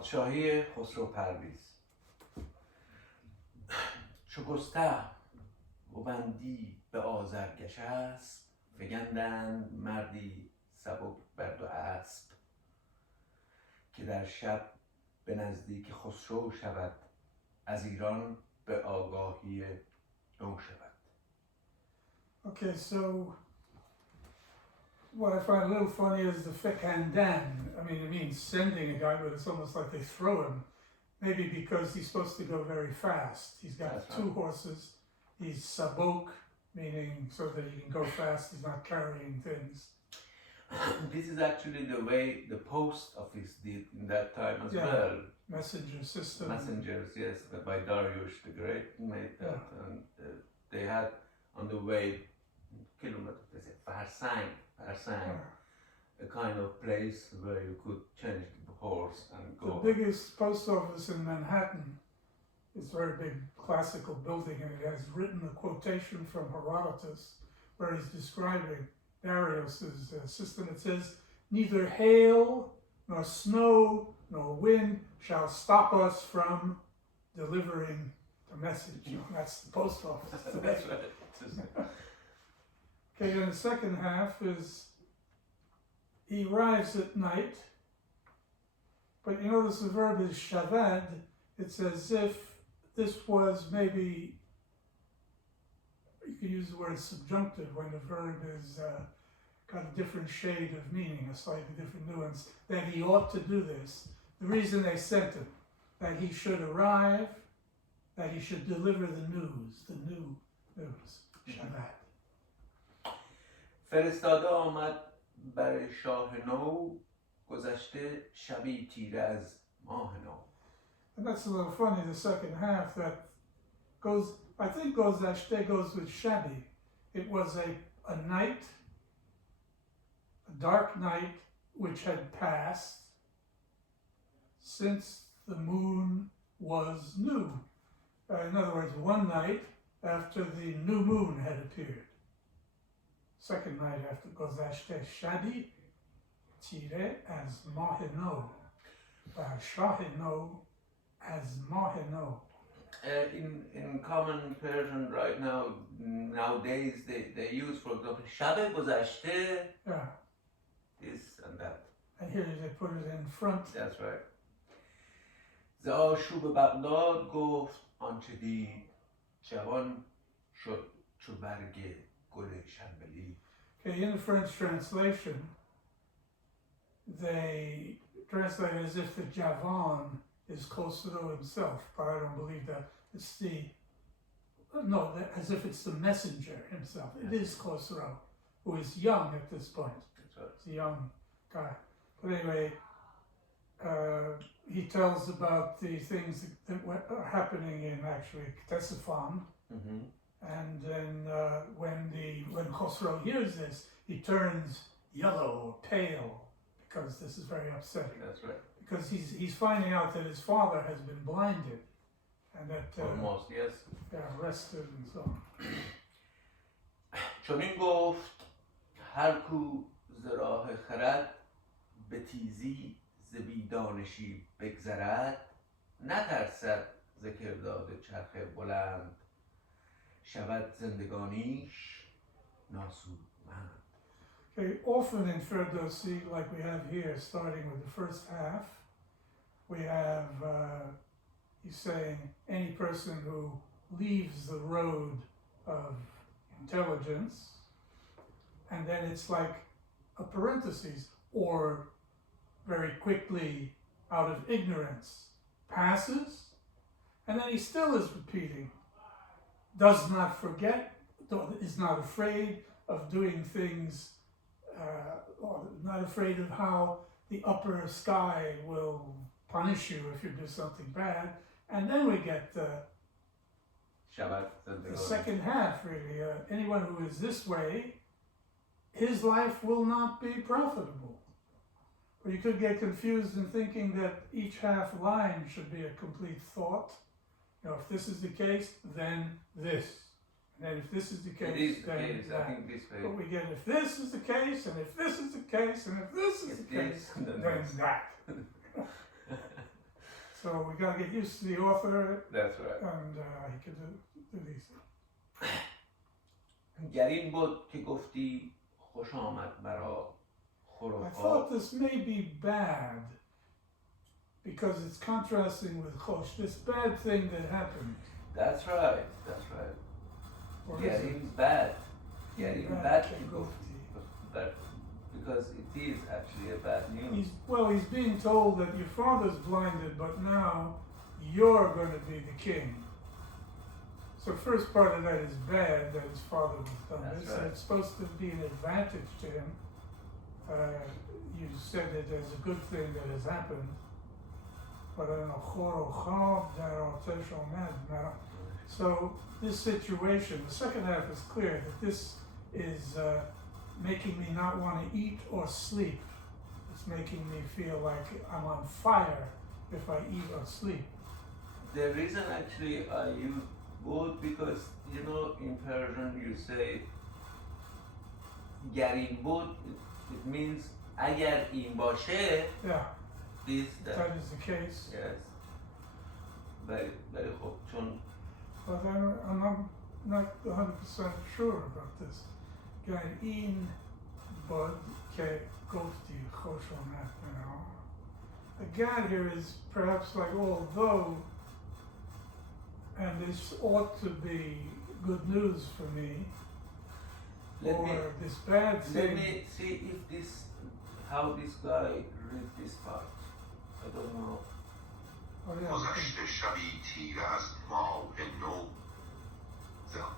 پادشاهی خسرو پرویز. چو گسته و بندی به آذرگش است، فگندند مردی سبک بر دو اسب، که در شب به نزدیک خسرو شود، از ایران به آگاهی نو شود. Okay, so what I find a little funny is the fekandan. I mean, it means sending a guy, but it's almost like they throw him. Maybe because he's supposed to go very fast. He's got That's two right. horses. He's sabok, meaning so that he can go fast. He's not carrying things. This is actually the way the post office did in that time as well. Messenger system. Messengers, yes, by Darius the Great made that. And they had on the way, kilometer, they say, farsang, a kind of place where you could change the horse and go. The biggest post office in Manhattan is a very big classical building, and it has written a quotation from Herodotus where he's describing Darius's system. It says, "Neither hail nor snow nor wind shall stop us from delivering the message." That's the post office today. That's right. Okay, and the second half is he arrives at night, but you notice the verb is shavad. It's as if this was maybe, you can use the word subjunctive when the verb is got a different shade of meaning, a slightly different nuance, that he ought to do this. The reason they sent him, that he should arrive, that he should deliver the news, the new news, shavad. فرستاده آمد برای شاه نو، گذشته شبی تیره از ماه نو. And that's a little funny, the second half, that goes, I think gozashte goes with shabi. It was a night, a dark night, which had passed since the moon was new. In other words, one night after the new moon had appeared. Second night after gozashte shabi, tire as mahino, shahino as mahino. In common Persian right now, nowadays, they use, for example, shabe gozashte, this and that. And here they put it in front. That's right. ز آشوب بغداد گفت آنچه دید، جوان شد چو برگ گل شنبلی. Okay, in the French translation, they translate it as if the Javan is Khosrow himself, but I don't believe that. It's as if it's the messenger himself. It is Khosrow, who is young at this point. That's right. He's a young guy. But anyway, he tells about the things that are happening in actually Ctesiphon. Mm-hmm. And then when Khosrow hears this, he turns yellow or pale, because this is very upsetting. That's right. Because he's finding out that his father has been blinded, and that almost, yes. arrested and so on. چنین گفت هر کو ز راه خرد، به تیزی ز بی دانشی بگذرد، نترسد ز کرداد چرخ بلند، شود زندگانیش ناسودمند. Okay, often in Ferdowsi, like we have here, starting with the first half, we have, he's saying, any person who leaves the road of intelligence, and then it's like a parenthesis, or very quickly, out of ignorance, passes, and then he still is repeating, does not forget, is not afraid of doing things, or not afraid of how the upper sky will punish you if you do something bad. And then we get the second half, really. Anyone who is this way, his life will not be profitable. Or you could get confused in thinking that each half line should be a complete thought. You know, if this is the case, then this. And then if this is the case, then that. I think this way. But we get if this is the case, and if this is the case, and if this is the case, then that. So we got to get used to the author, That's right. and he could do these things. گر این بود که گفتی خوش آمد مرا خور و I خواب. thought this may be bad because it's contrasting with chosh, this bad thing that happened. That's right. That's right. Or گر is it? این bad. گر این Bad bad که که گفتی. گفتی. But because it is actually a bad news. He's being told that your father's blinded, but now you're going to be the king. So first part of that is bad, that his father was done That's this. right. And it's supposed to be an advantage to him. You said it as a good thing that has happened. But I don't know, so this situation, the second half is clear that this is making me not want to eat or sleep. It's making me feel like I'm on fire if I eat or sleep. The reason actually I use both because you know in Persian you say گر این بود, it means اگر این باشه, Yeah, this that. that is the case. Yes. Very خوب چون But I'm not 100% sure about this. گر این بود که گفتی خوش آمد مرا. The ger here is perhaps like although, and this ought to be good news for me, or this bad let thing. me see if this how this guy read this part. I don't know. Oh yeah. گذشته شبی تیره از ماه نو زم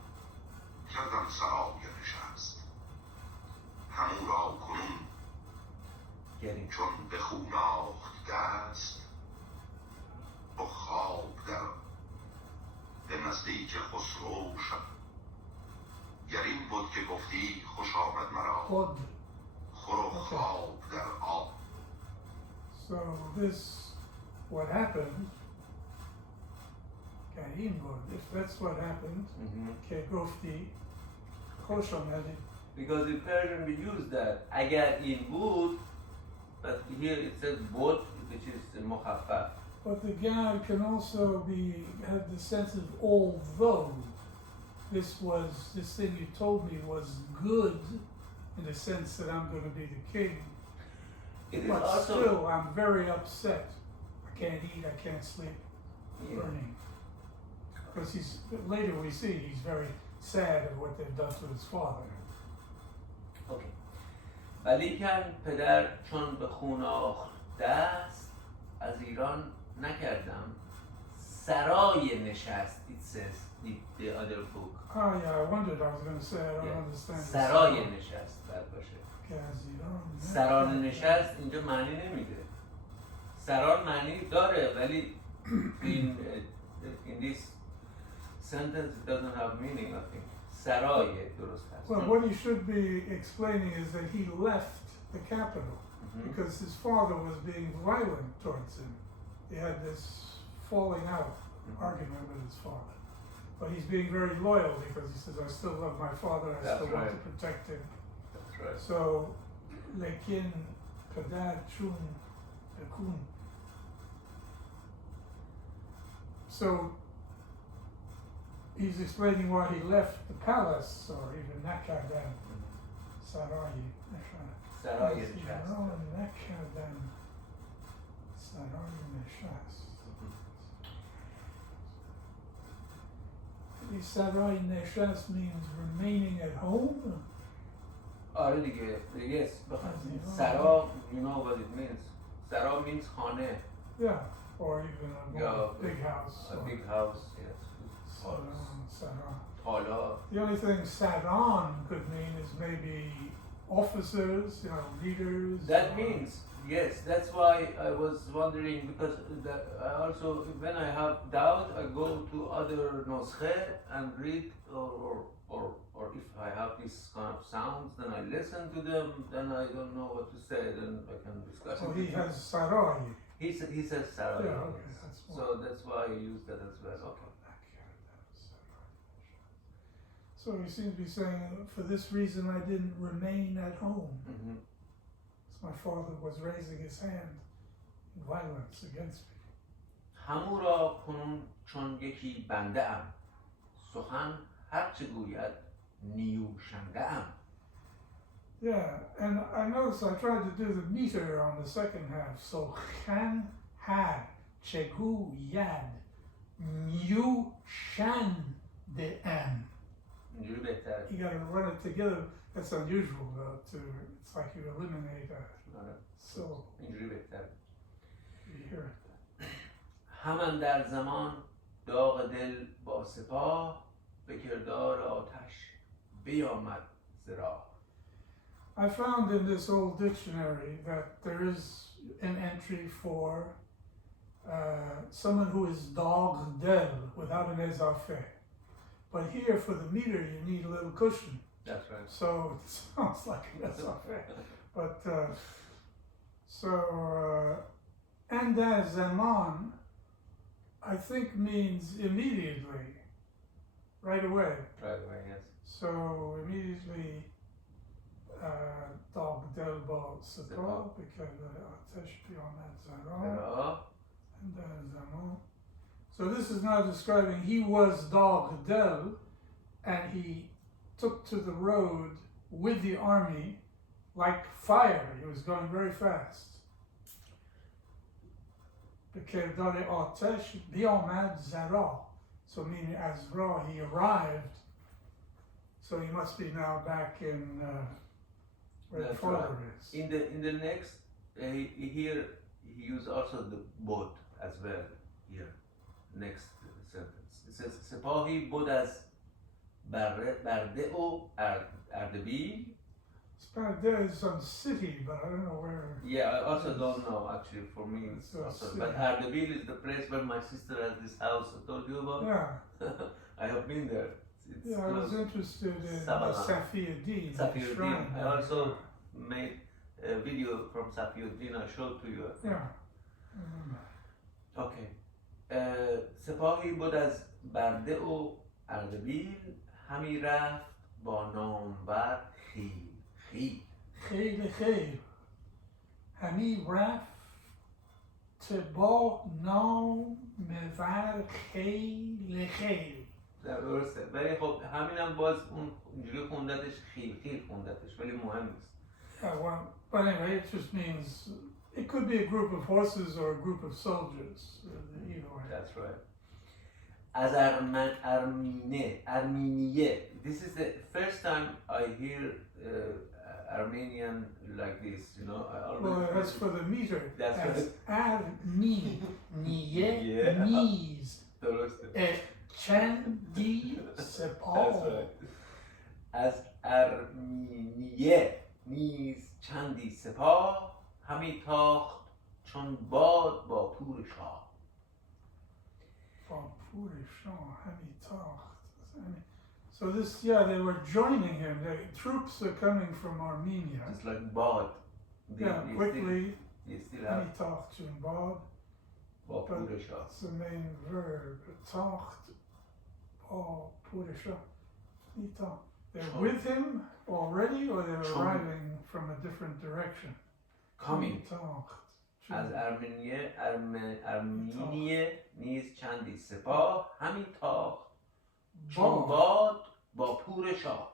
کردم سرای نشست همو را کنون Getting چون به خون آخت دست با خواب در به نزدیک خسرو شد گر این بود که گفتی خوش آمد مرا خود. خور و خواب در آب. So this, what happened, Karim bod, if that's what happened, ke gofti, خوش آمد. because in Persian we use that اگر این بود, but here it says بود, which is مخفف. But the gad can also have the sense of although this thing you told me was good in the sense that I'm going to be the king. It is But also still, I'm very upset. I can't eat, I can't sleep, burning. Because later we see he's very sad of what they've done to his father. okay. ولیکن پدر چون به خون آخت دست از ایران نکردم سرای نشست. It says in the other book. Oh yeah, I wondered, I was going to say, I don't understand this. سرای نشست باید باشه. سران نشست اینجا معنی نمیده. سران معنی داره ولی in this sentence it doesn't have meaning, I think. سرای درست هست. Well, what he should be explaining is that he left the capital because his father was being violent towards him. He had this falling out argument with his father. But he's being very loyal because he says, I still love my father, I still want to protect him. That's right. So, lekin padar chun bekun. So, he's explaining why he left the palace, or even Nakadam, Sarai Neshast. سرای نشست. Nakadam, Sarai Neshast. Sarai Neshast means remaining at home. آره دیگه. Yes. سرا, you know what it means. سرا means خانه. Yeah, or even a big house. A big house, yes. Saran. Tala. The only thing Saran could mean is maybe officers, leaders. That means, yes, that's why I was wondering, because I also, when I have doubt, I go to other nuskhe and read, or if I have these kind of sounds, then I listen to them, then I don't know what to say, then I can discuss So it. he has Sarai. He says Sarai. Yeah, okay, that's fine. So that's why I use that as well, okay. So he seems to be saying, for this reason I didn't remain at home. Because my father was raising his hand in violence against me. همو را کنون چون یکی بنده ام، سخن هرچه گوید نیوشنده ام. Yeah, and I noticed I tried to do the meter on the second half. So chan had chegu yad mu shan de am. اینجوری بهتره. You gotta run it together. That's unusual though. It's like you eliminate a آره. syllable. اینجوری بهتره. You hear it. همان در زمان داغ دل با سپاه، به کردار آتش بیامد ز راه. I found in this old dictionary that there is an entry for someone who is dog del without an ezafe. But here for the meter you need a little cushion. That's right. So it sounds like an ezafe. But and as zaman I think means immediately, right away. Right away, yes. So immediately dog del ba sepa because atesh biyamad zara and then zaman. So this is now describing he was dog del and he took to the road with the army like fire. He was going very fast. Because atesh biyamad zara. So meaning as Ra he arrived. So he must be now back in where the father is. In the next here he used also the boat as well here. Next sentence. It says سپاهی بود از برده و اردبیل. There is some city, but I don't know where. Yeah, I also don't know actually. For me, it's also, but Ardabil is the place where my sister has this house I told you about. Yeah. I have been there. It's Yeah, I was interested in Safiuddin. Safiuddin. I also made a video from Safiuddin. I showed to you. Yeah. Okay. سپاهی بود از برده و اردبیل، همی رفت با نامور خیل. خیل خیل همی رفت با نامور خیل خیل. درسته، ولی خب همینم باز اون اینجوری خوندتش خیل خوندتش، ولی مهم نیست. But anyway, it just means it could be a group of horses or a group of soldiers. Either way. That's right. As Armeniye. This is the first time I hear Armenian like this, you know. Well, that's for the meter. That's as Armeniye, knees, Chandi Sepal. That's right. As Armeniye, knees, Chandi Sepal, همی تاخت چون باد با پور شاه. So this, yeah, they were joining him. The troops are coming from Armenia. It's like bad. Yeah, quickly. You still have Tacht bad. But it's the main verb. Tacht Purusha. They're with him already, or they're arriving from a different direction. Coming. از ارمنیه نیز چندی سپاه، همین تاخت چون باد با پور شاه.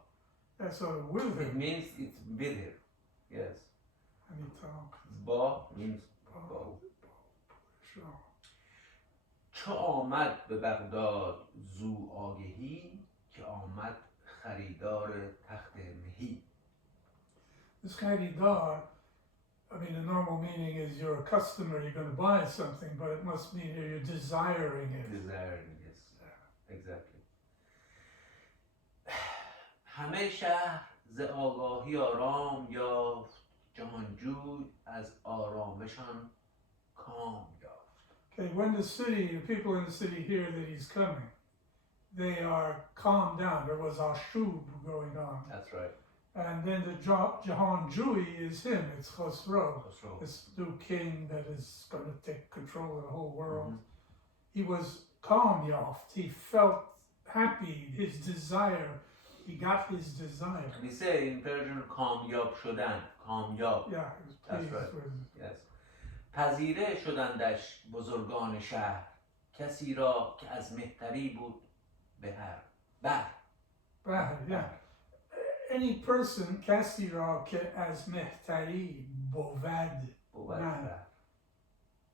That's sort of with It him. means it's with him. Yes. Hamitak. با means با. چو آمد به بغداد زو آگهی، که آمد خریدار تخت مهی. This خریدار, I mean, the normal meaning is you're a customer, you're going to buy something, but it must mean you're desiring it. Desiring, yes. Exactly. همه شهر ز آگاهی آرام یافت، جهانجوی از آرامشان کام یافت. Okay, when the people in the city hear that he's coming, they are calmed down. There was ashub going on. That's right. And then the Jahanjui is him, it's Khosrow, this new king that is going to take control of the whole world. Mm-hmm. He was calm, Yoft. He felt happy, his desire, he got his desire. We say in Persian, کامیاب شدن, کامیاب. Yeah, he was pleased with it. Yes. پذیره شدندش بزرگان شهر، کسی را که از مهتری بود بهر yeah. Any person کسی را که از مهتری بود بهر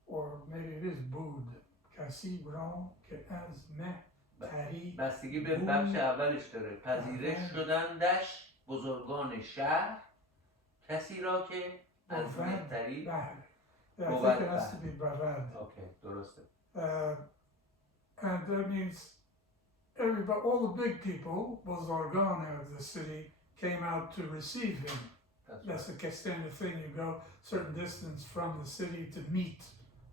or maybe it is بود کسی را که از مهتری بستگی به بخش اولش داره. پذیرش شدندش بزرگان شهر کسی را که از مهتری Yeah, I think it has to be bavad. Okay, درسته. And that means everybody, all the big people, bozorgan of the city, came out to receive him. That's the standard thing. You go certain distance from the city to meet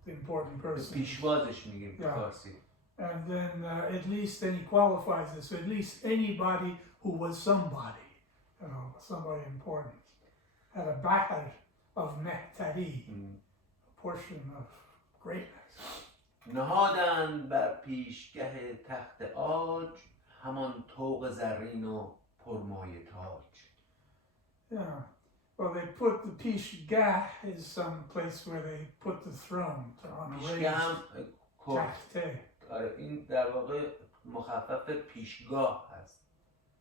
the important person. پیشوازش میگیم فارسی. And then at least then he qualifies this. So at least anybody who was somebody, you know, somebody important, had a bahar of mehtari, a portion of greatness. نهادند بر پیشگه تخت عاج همان طوق زرین و پرمایه تاج. Yeah. Well, they put the pishgah is some place where they put the throne on a raised takhte. این در واقع مخفف پیشگاه هست.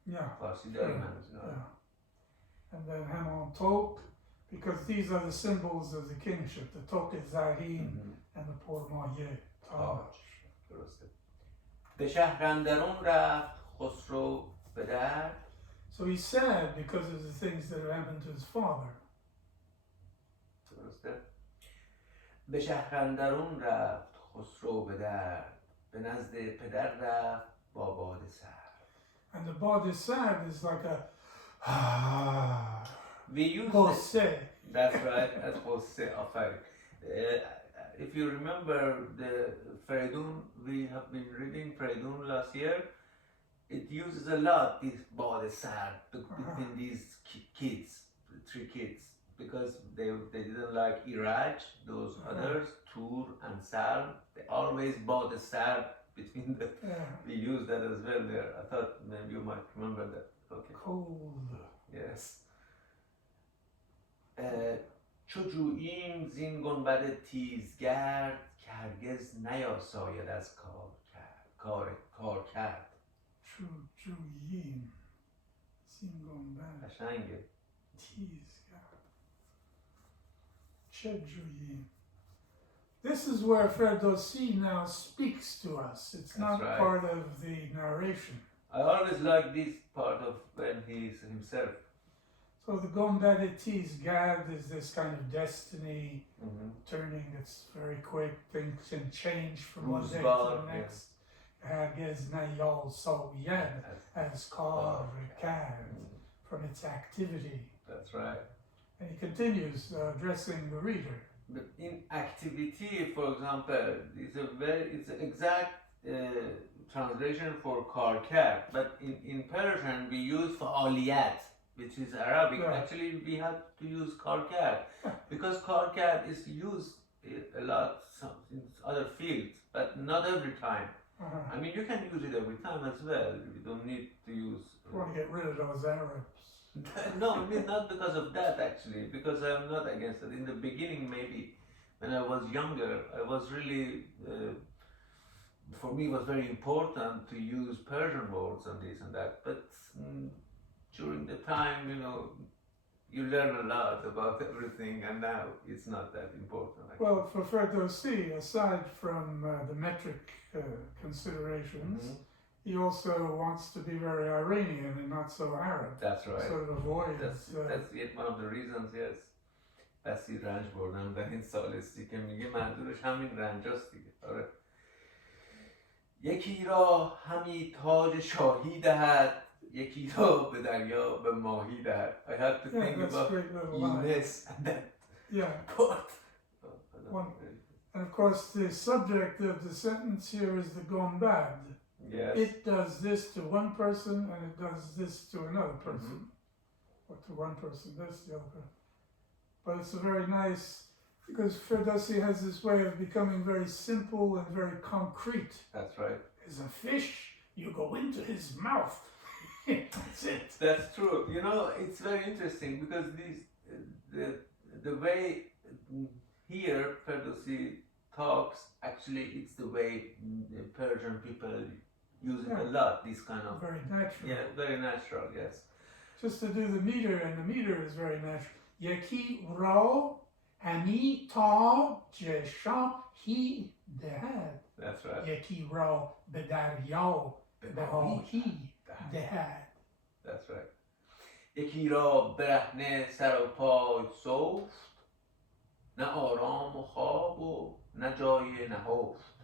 Yeah. فارسی داریم هنوز. And then Hamon Tok, because these are the symbols of the kingship. The Tok is Zarin and the Pormoye Taj. درسته. به شهر اندرون رفت خسرو به در. So he's sad because of the things that have happened to his father. درسته. به شهر اندرون رفت خسرو به در. به نزد پدر رفت با باد سرد. And the bad sad is like a we use Jose. That's right, that's Jose. If you remember the Feridun, we have been reading Feridun last year. It uses a lot this bad sad between these kids, the 3 kids, because they didn't like Iraj, those others, Tur and Sal. They always bad sad between them. We use that as well there. I thought maybe you might remember that. Okay. Cold. Yes. چو جوییم زین گنبد تیزگرد که هرگز نیاساید از کار کرد. چو جوییم زین گنبد قشنگه. تیزگرد چه جوییم. This is where Ferdowsi now speaks to us. It's not part of the narration. I always like this part of when he's himself. So the Gombaditi's Gad is this kind of destiny turning. It's very quick. Things can change from one day to the next. Hagez Nayal So Yed as Kar from its activity. That's right. And he continues addressing the reader. But in activity, for example, it's an exact translation for karkar, but in Persian we use fa'aliyat, which is Arabic. Actually we have to use karkar because karkar is used a lot in other fields, but not every time. I mean, you can use it every time as well. You don't need to use. You want to get rid of those Arabs. No, I mean, not because of that actually, because I'm not against it. In the beginning, maybe when I was younger, I was really, for me, it was very important to use Persian words and this and that. But during the time, you know, you learn a lot about everything, and now it's not that important. Actually. Well, for Ferdowsi, aside from the metric considerations, he also wants to be very Iranian and not so Arab. That's right. Sort of avoid. That's yet one of the reasons, yes. بسی رنج بردم در این سالستی که میگه منظورش همین رنجاست دیگه. آره. یکی را همی تاج شاهی دهد یکی را به دریا به ماهی دهد. I have to think about Eunice and that part. And of course the subject of the sentence here is the gombad. Yes. It does this to one person and it does this to another person. Or to one person, this, the other person. But it's a very nice, because Ferdowsi has this way of becoming very simple and very concrete. That's right. There's a fish, you go into his mouth. That's it. That's true. You know, it's very interesting because the way here Ferdowsi talks, actually it's the way the Persian people use it a Yeah. lot, this kind of, Very natural. yeah, very natural, yes. Just to do the meter, and the meter is very natural. Yeki ro ani ta jesha hi dehad. That's right. Yeki ro bedaryo beho hi dehad. That's right. یکی را برهنه سر و پای سفت، نه آرام و خواب و نه جای نهفت.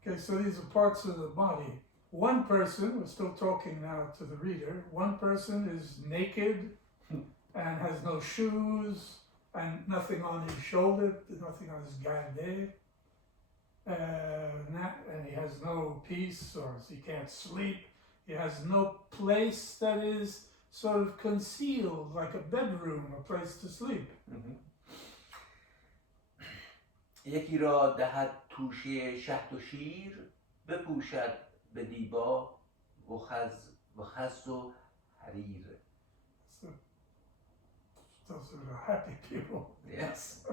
Okay, so these are parts of the body. One person, we're still talking now to the reader, one person is naked and has no shoes and nothing on his shoulder, nothing on his gade, and he has no peace, or he can't sleep. He has no place that is sort of concealed, like a bedroom, a place to sleep. یکی را دهد توشه شهد و شیر، بپوشد به دیبا و خز و حریر. So, those are the happy people. Yes.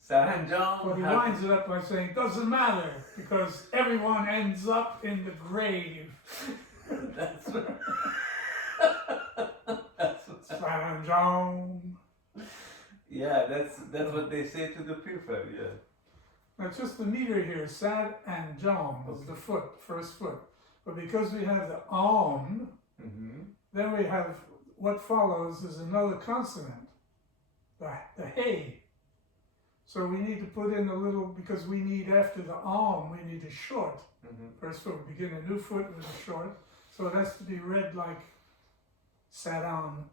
سرانجام But he winds it up by saying, doesn't matter, because everyone ends up in the grave. That's right. That's right. Saranjom. Yeah, that's what they say to the people, yeah. Now just the meter here, sad and jom is the foot, first foot. But because we have the om, then we have, what follows is another consonant, the hey. So we need to put in a little, because we need after the om, we need a short. First foot, we begin a new foot with a short. So it has to be read like saran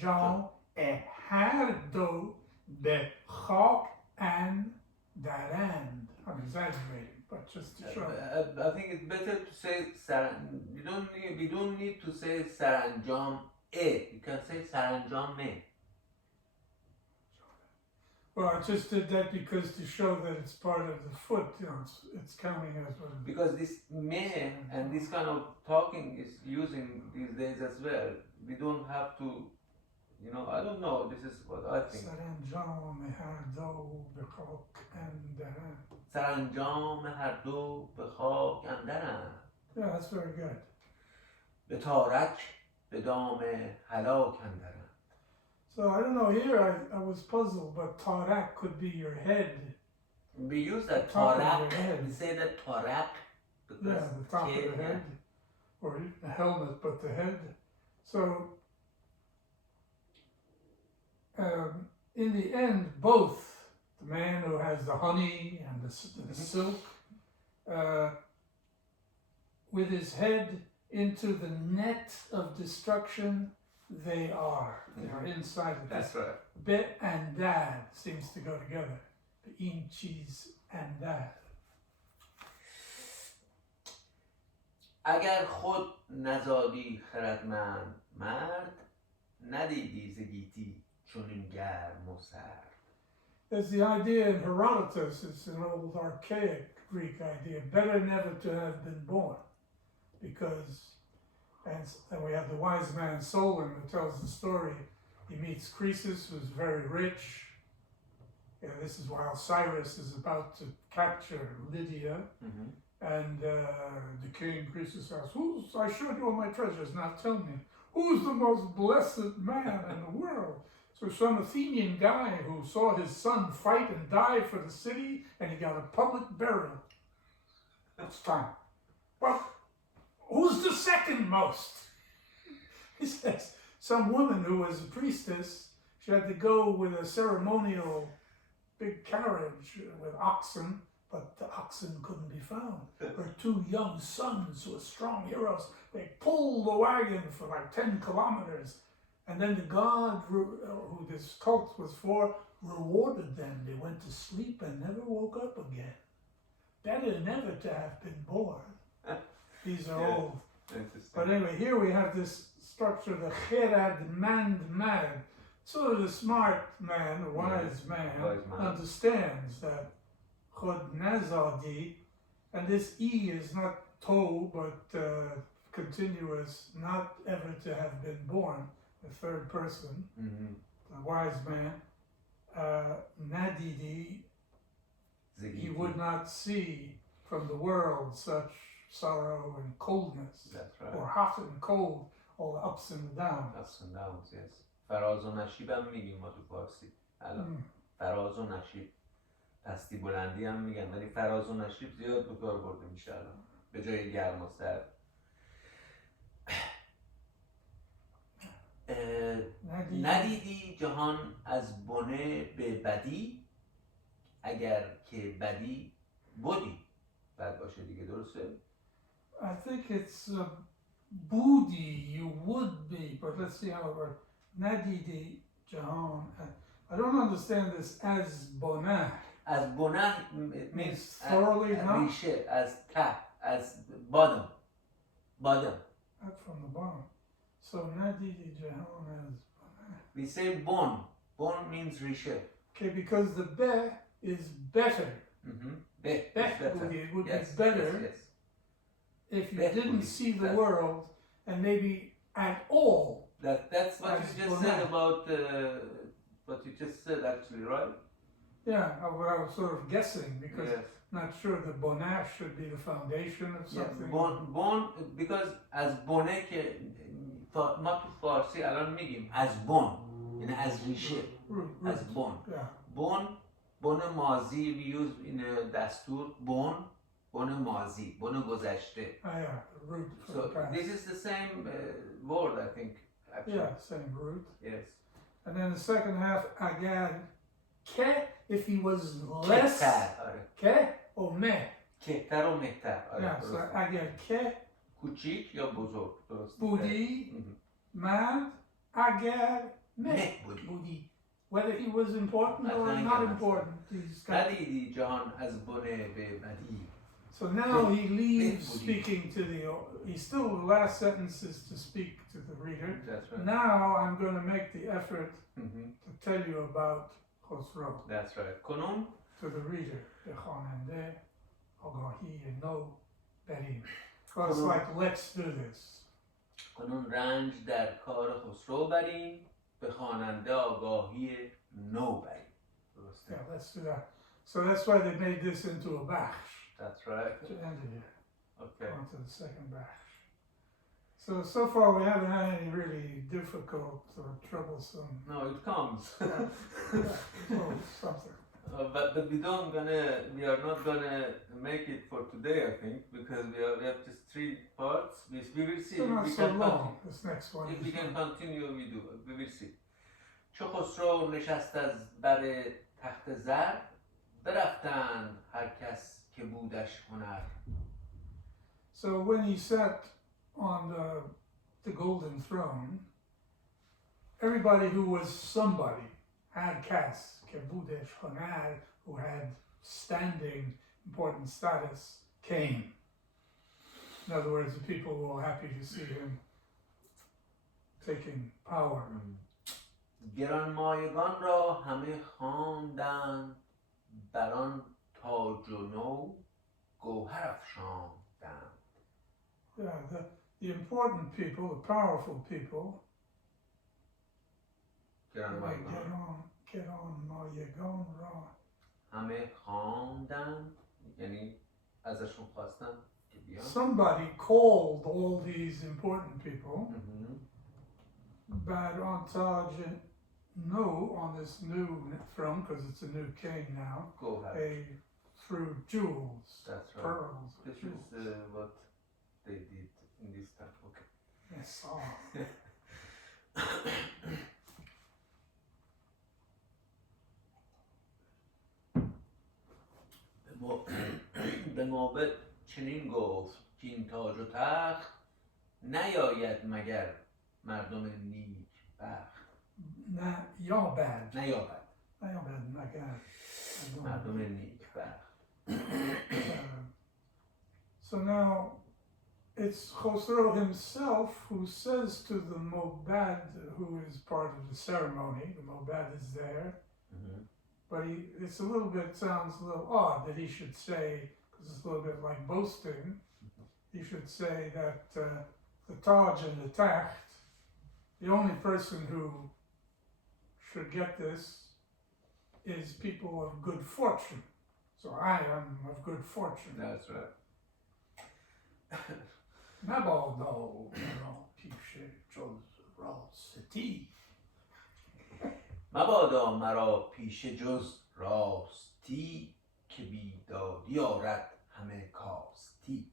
jom ehardo bechok and darand. I'm exaggerating, but just to show. I think it's better to say we don't need to say saranjam e. You can say saranjam me. Well, I just did that because to show that it's part of the foot, you know, it's counting as one. Because this me and this kind of talking is using these days as well. We don't have to, you know, I don't know, this is what I think. Saranjam ehardo bechok and darand. سرانجام هر دو به خاک اندرند. Yeah, that's very good. به تارک به دام هلاک اندرند. So I don't know, here I was puzzled, but tarak could be your head. We use that Top of tarak, your head. we say that tarak. Yeah, the top of the head. Or the helmet, but the head. So, in the end, both the man who has the honey and the silk, with his head into the net of destruction, they are inside of That's this. right. Bet and dad seems to go together. The in, cheese, and dad. اگر خود نزادی خردمند مرد، ندیدی ز گیتی چنین گرم و سرد. There's the idea in Herodotus, it's an old archaic Greek idea, better never to have been born. Because, and we have the wise man Solon who tells the story. He meets Croesus, who's very rich. Yeah, this is while Cyrus is about to capture Lydia. And the king Croesus asks, I showed you all my treasures, now tell me, who's the most blessed man in the world? So some Athenian guy who saw his son fight and die for the city, and he got a public burial. That's time. Well, who's the second most? He says, some woman who was a priestess, she had to go with a ceremonial big carriage with oxen, but the oxen couldn't be found. Her two young sons, who were strong heroes, they pulled the wagon for like 10 kilometers. And then the god who this cult was for rewarded them. They went to sleep and never woke up again. Better never to have been born. These are old. But anyway, here we have this structure, the Cherad Mad. Sort of the smart man, the wise man, understands that Chod Nazadi, and this E is not to, but continuous, not ever to have been born, the third person, the wise man. Nadidi, he زگیتی. would not see from the world such sorrow and coldness, That's or right. hot and cold, all the ups and downs. Ups and downs, yes. فراز و نشیب هم میگیم ما تو فارسی الان. فراز و نشیب. پستی بلندی هم میگن ولی فراز و نشیب زیاد به کار برده میشه الان به جای گرم و سرد. ندیدی جهان از بنه به بدی اگر که بدی بودی بد باشه دیگه، درسته؟ I think it's Budi, you would be, but let's see how it works. Nadidi Jahan. I don't understand this as bonah. از بنه it means thoroughly not? ریشه، از ته، از bottom. Up from the bottom. So Nadidi Jahan as bonah. We say bon. Bon means ریشه. Okay, because the be is better. Be is better. It would Yes, be better yes. if you Be didn't Budi. see the That's- world and maybe at all. That's what As you just boneh. said about what you just said actually, right? Yeah, I was sort of guessing because Yes. not sure the bonah should be the foundation of Yeah, something. bon because از بنه که ما تو فارسی الان میگیم از بن یعنی از ریشه، Root. از بن. Yeah. بن ماضی we use in دستور بن ماضی، بن گذشته. Yeah, the root for So the past. this is the same word I think actually. Yeah, same root. Yes. And then the second half, agad, ke, if he was less, کهتر، آره. ke or meh. کهتر و مهتر، آره. Yeah, so درسته. agad ke, کوچیک یا بزرگ، درسته. budi, Mhm. mad, agad, meh. مه بودی. Budi. Whether he was important I or think not I must important, he's got. ندیدی جهان از بنه به بدی. So now he leaves Budi. speaking to he's still, the last sentence is to speak to the reader. That's right. Now I'm going to make the effort Mhm. to tell you about Khosrow That's right. کنون to the reader. The Khanande, Agahi, and no Berim. So it's Khonum. like, let's do this. کنون رنج در کار خسرو بریم به خواننده آگاهی نو بریم. درسته. Yeah, let's do that. So that's why they made this into a bash That's right. to end it here. Okay. On to the second bash. So far we haven't had any really difficult or troublesome, No, it comes. well, something. But we are not gonna make it for today, I think, because we have just 3 parts. We will see. They're If not we so can long. This next one If is we can long. continue, we will see. چو خسرو نشست از بر تخت زر برفتند هر کس که بودش هنر. So when he sat on the golden throne, everybody who was somebody had kas, kebudesh honar, who had standing, important status, came. In other words, the people were all happy to see him taking power. گرانمایگان را همه خواندند بران تاج و نو گوهر افشاندند. Yeah, the important people, the powerful people, گرانمایگان get on Mayagon Ra. همه خواندند یعنی ازشون خواستن که بیان. Somebody called all these important people, Mhm. but on Taj, no, on this new throne, because it's a new king now, گوهر. they threw jewels, That's right. pearls, This jewels. is what they did in this time. Okay. Yes, oh. به موبد چنین گفت که این تاج و تخت نیاید مگر مردم نیک بخت. Yabad. نیابد Yabad, my God. مردم نیک بخت. So now it's Khosrow himself who says to the Mobad, who is part of the ceremony, the Mobad is there, Mhm. but it's a little bit, sounds a little odd that he should say, because it's a little bit like boasting, he should say that the Taj and the Takht, the only person who should get this is people of good fortune. So I am of good fortune. That's right. نبادا مرا پیش جز راستی. مبادا مرا پیش جز راستی، که بیدادی آرد همه کاستی.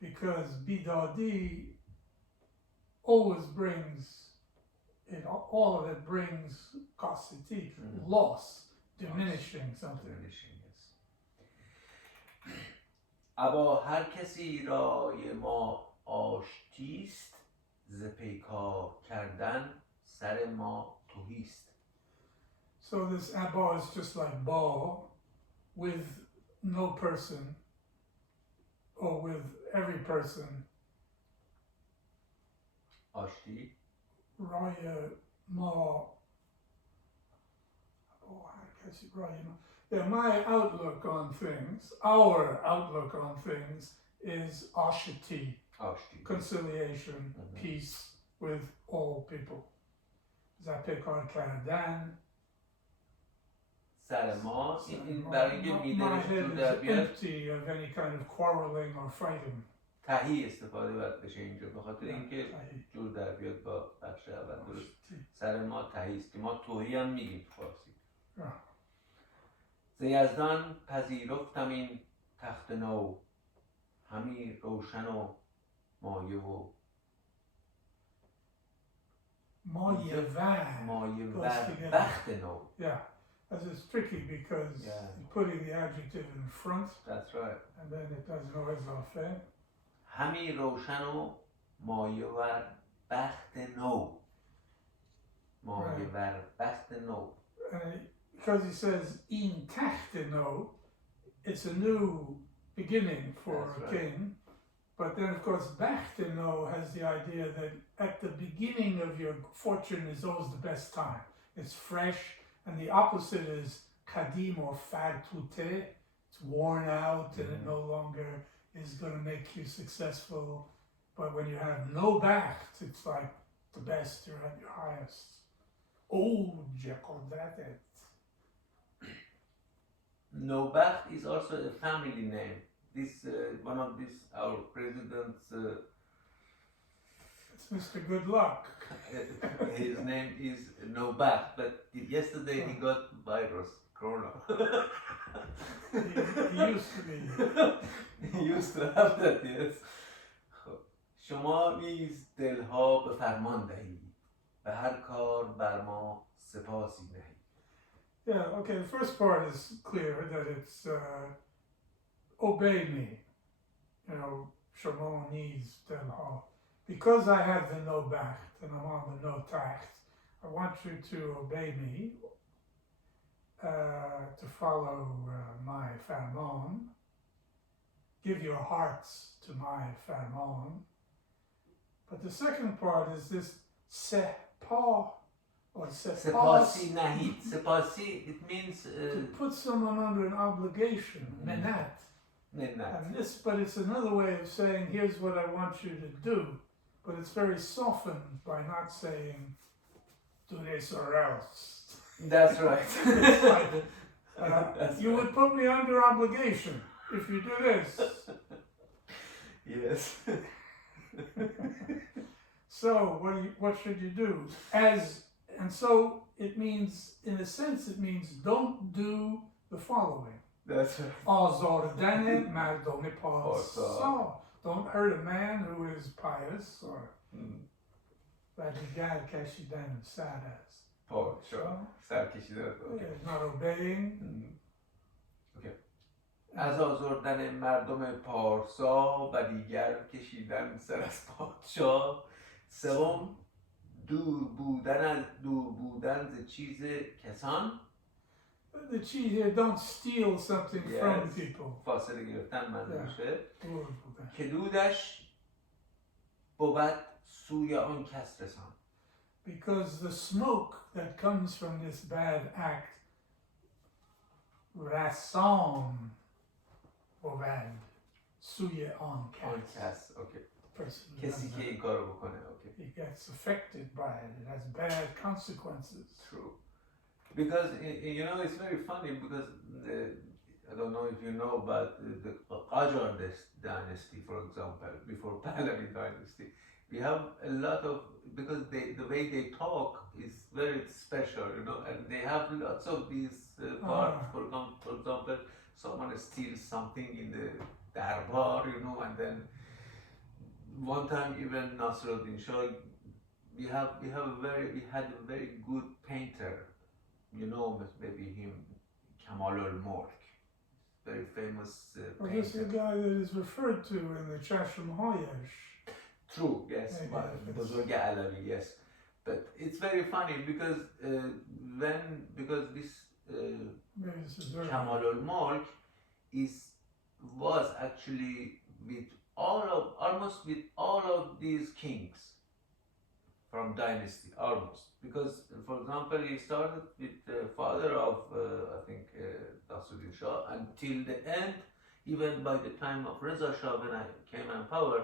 Because bidadi always brings, all of it brings kasiti, loss, diminishing something. ابا هر کسی رای ما آشتیست، ز پیکار کردن سر ما تهیست. So this abba is just like ba, with no person, or with every person. آشتی. Raya ma. Oh, I guess raya ma. Yeah, my outlook on things, our outlook on things, is ashati, آشتی. conciliation, peace with all people. Zapekar kardan. سر ما این برای اینکه میدانش جور در بیاد empty of any kind of quarreling or fighting. تهی استفاده باید بشه اینجا، به خاطر اینکه جور در بیاد با بخش اول. درست سر ما تهی است، که ما توهی هم میگیم تو فارسی. ز یزدان پذیرفتم این تخت نو، همی روشن و مایه و مایه ور بخت نو. Yeah, as it's tricky because you're putting the adjective in front. That's right. And then it doesn't always often. همی روشن و مایه ور بخت نو. مایه ور بخت نو. Because he says in tachteno, it's a new beginning for a king. But then, of course, bachteno has the idea that at the beginning of your fortune is always the best time. It's fresh, and the opposite is kadim or fartute. It's worn out, and it no longer is going to make you successful. But when you have no bacht, it's like the best. You're at your highest. Oh, Jekodratet. Nobacht is also a family name. This one of these our presidents. It's Mr. Good Luck. His name is Nobacht, but yesterday he got virus, corona. he used to be. He used to have that, yes. شما نیز دلها به فرمان دهید، به هر کار بر ما سپاسی نهید. Yeah, okay, the first part is clear that it's obey me. You know, Shimon needs Delha. Because I have the no bacht and I'm on the no tacht, I want you to obey me, to follow my farmon. Give your hearts to my farmon. But the second part is this sepah. Sepasi nahid. Sepasi, it means to put someone under an obligation, menat. And this, but it's another way of saying, here's what I want you to do. But it's very softened by not saying, do this or else. That's right. It's like, you would put me under obligation if you do this. Yes. So what should you do? And so it means, in a sense, it means don't do the following. That's right. Azordane mardome parsa. Don't hurt a man who is pious, or radigal kashidan sadas. Not obeying. Okay. از آزردن مردم پارسا و دیگر کشیدن سر از پادشاه. سوم دور بودن ز چیز کسان. The cheat here, don't steal something from people. فاصله گرفتن منظورشه. که دودش بود سوی آن کس رسان. Because the smoke that comes from this bad act rason بود سوی آن کس. کسی که این کارو بکنه. He gets affected by it. It has bad consequences. True. Because it's very funny because I don't know if you know, but the Qajar dynasty, for example, before Pahlavi dynasty, we have a lot of, because the way they talk is very special, and they have lots of these parts. For example, someone steals something in the darbar, and then one time even Nasruddin Shah, we had a very good painter, maybe him, Kamal al-Mulk, very famous Well, this is painter. the guy that is referred to in the Shahnameh. True, yes, Yeah, but yeah, Buzurg Alavi, yes. But it's very funny because because this Maybe this is early. Kamal al-Mulk was actually almost with all of these kings from dynasty, almost. Because, for example, he started with the father of, I think, Nasruddin Shah, until the end, even by the time of Reza Shah, when I came in power,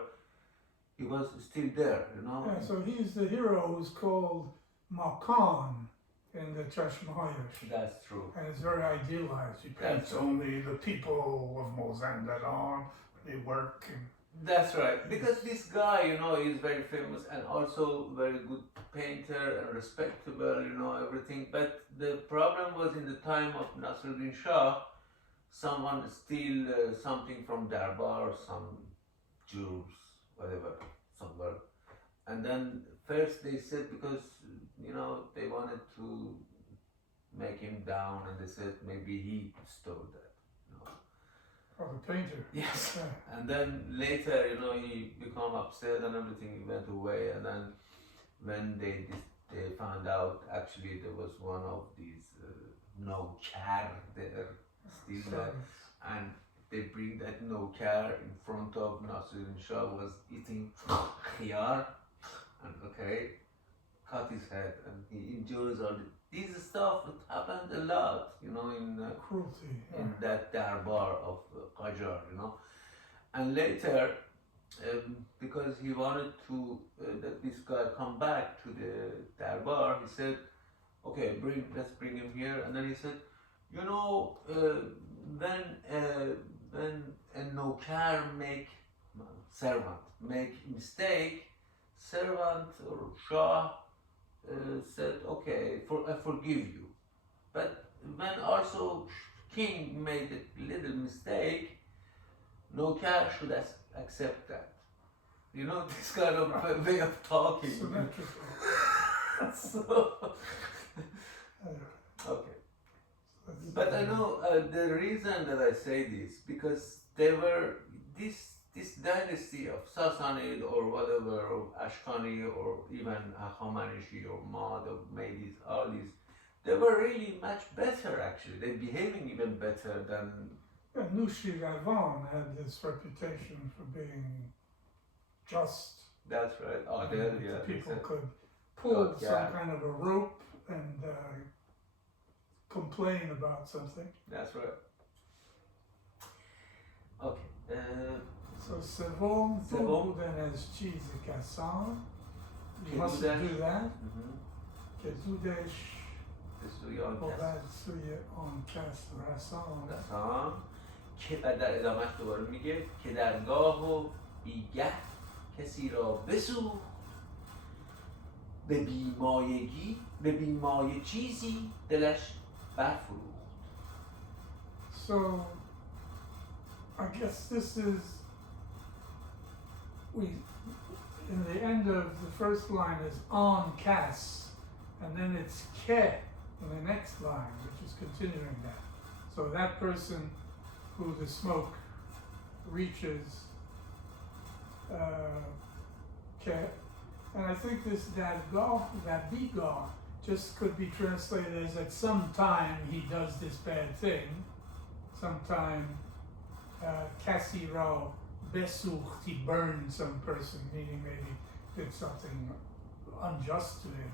he was still there, Yeah, so he's the hero who's called Makan in the Shahnameh. That's true. And it's very idealized. He paints That's right. only the people of Mozambique, they work. That's right. Because this guy, is very famous and also very good painter and respectable, everything. But the problem was in the time of Nasruddin Shah, someone steal something from Darbar, some Jews, whatever, somewhere. And then first they said, because, they wanted to make him down, and they said maybe he stole that. Oh, the painter. Yes. Yeah. And then later, he became upset and everything, he went away. And then when they found out, actually there was one of these no-car there, still there, and they bring that no-car in front of Nasruddin Shah, was eating khiyar, and cut his head, and he enjoys all these stuff. It happened a lot, in Cruelty. in that darbar of Qajar, and later, because he wanted to that this guy come back to the darbar, he said, "Okay, let's bring him here." And then he said, when a nokar servant make mistake, servant or Shah said, "Okay, I forgive you." But when also king made a little mistake, nokar should accept that. This kind of way of talking. Symmetrical. So, okay. But I know the reason that I say this, because they were this dynasty of Sassanid or whatever, or Ashkani or even Hachemanishi or Mad or Medes, all these, they were really much better actually. They're behaving even better than. Yeah, Nushi Ravan had this reputation for being just. That's right. Oh, People could pull some kind of a rope and complain about something. That's right. Okay. So Sevom then as cheese kassan. You must do that. Kezudesh Bovad suye on kas rasan. که در ادامهش دوباره میگه که درگاه و بیگه کسی را بسوخت به بیمایه چیزی دلش برفروخت. So I guess this is in the end of the first line is on kas, and then it's ke in the next line, which is continuing that. So that person who the smoke reaches ke, and I think this that bigar just could be translated as at some time he does this bad thing, sometime kasiro besucht, he burned some person, meaning maybe did something unjust to him,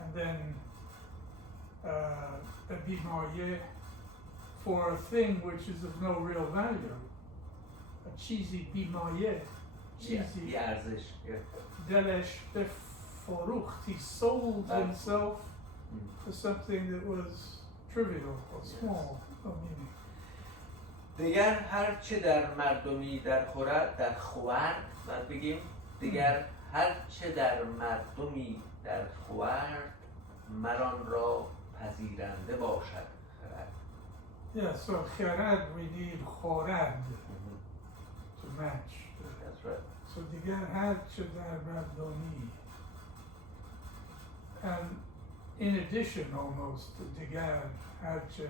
and then bimaye, for a thing which is of no real value, a cheesy bimaye, cheesy. ارزش. Delesh beforucht, he sold himself for something that was trivial or small, no meaning. دیگر هر چه در مردمی در خورد در خورد باید بگیم دیگر هر چه در مردمی در خورد مران را پذیرنده باشد خرد. Yeah, so kharad we need khorad to match. That's right. So digar har che dar mardoni. And in addition almost to digar har che,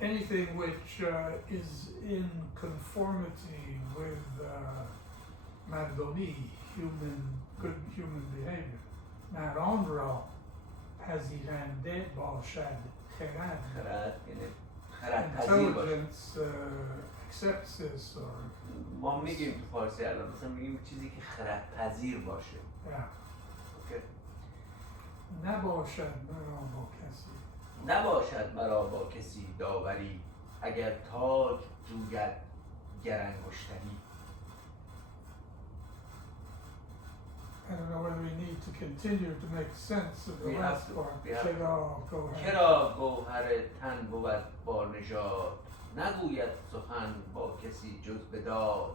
anything which is in conformity with mardomi, good human behavior. Maron ra pazirande bashad kharad. خرد یعنی خرد پذیر باشه. Intelligence accepts this or ما میگیم تو فارسی الان مثلا میگیم چیزی که خرد پذیر باشه. yeah. اوکی. نباشد مرا با کسی. نباشد مرا با کسی داوری اگر تاج جوید گر انگشتری. I don't know whether we need to continue to make sense of the We have last to, part. we have to. Chera, go ahead. کرا گوهر تن بود با نژاد نگوید سخن با کسی جز به داد.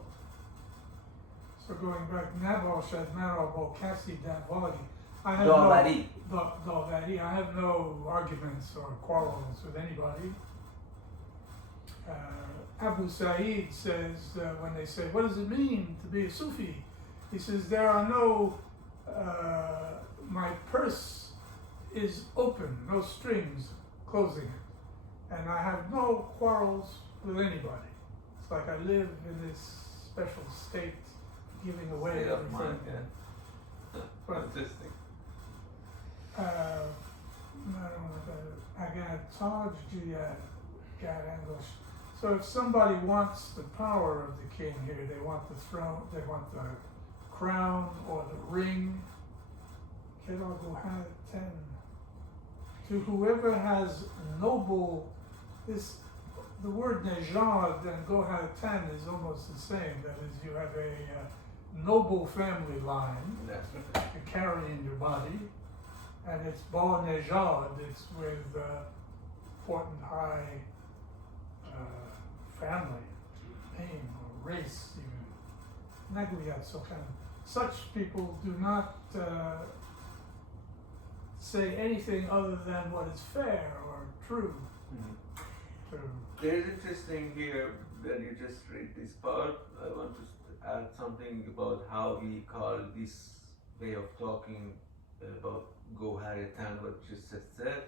So going back, نباشد مرا با کسی داوری. I have داوری. داوری. I have no arguments or quarrels with anybody. Abu Sa'id says when they say, what does it mean to be a Sufi? He says, there are no, my purse is open, no strings closing it. And I have no quarrels with anybody. It's like I live in this special state, giving away State of everything. mind, yeah. But, Interesting. اگر تاج جوید گر انگشت. So if somebody wants the power of the king here, they want the throne, they want the crown or the ring, to whoever has noble, the word nejad and gohatan is almost the same. That is, you have a noble family line That's right. you carry in your body, and it's ba nejad, it's with important high family, name or race even. Naguyat Sokhan. Such people do not say anything other than what is fair or true. There is interesting here when you just read this part. I want to add something about how we call this way of talking about Goharetan, what you just said.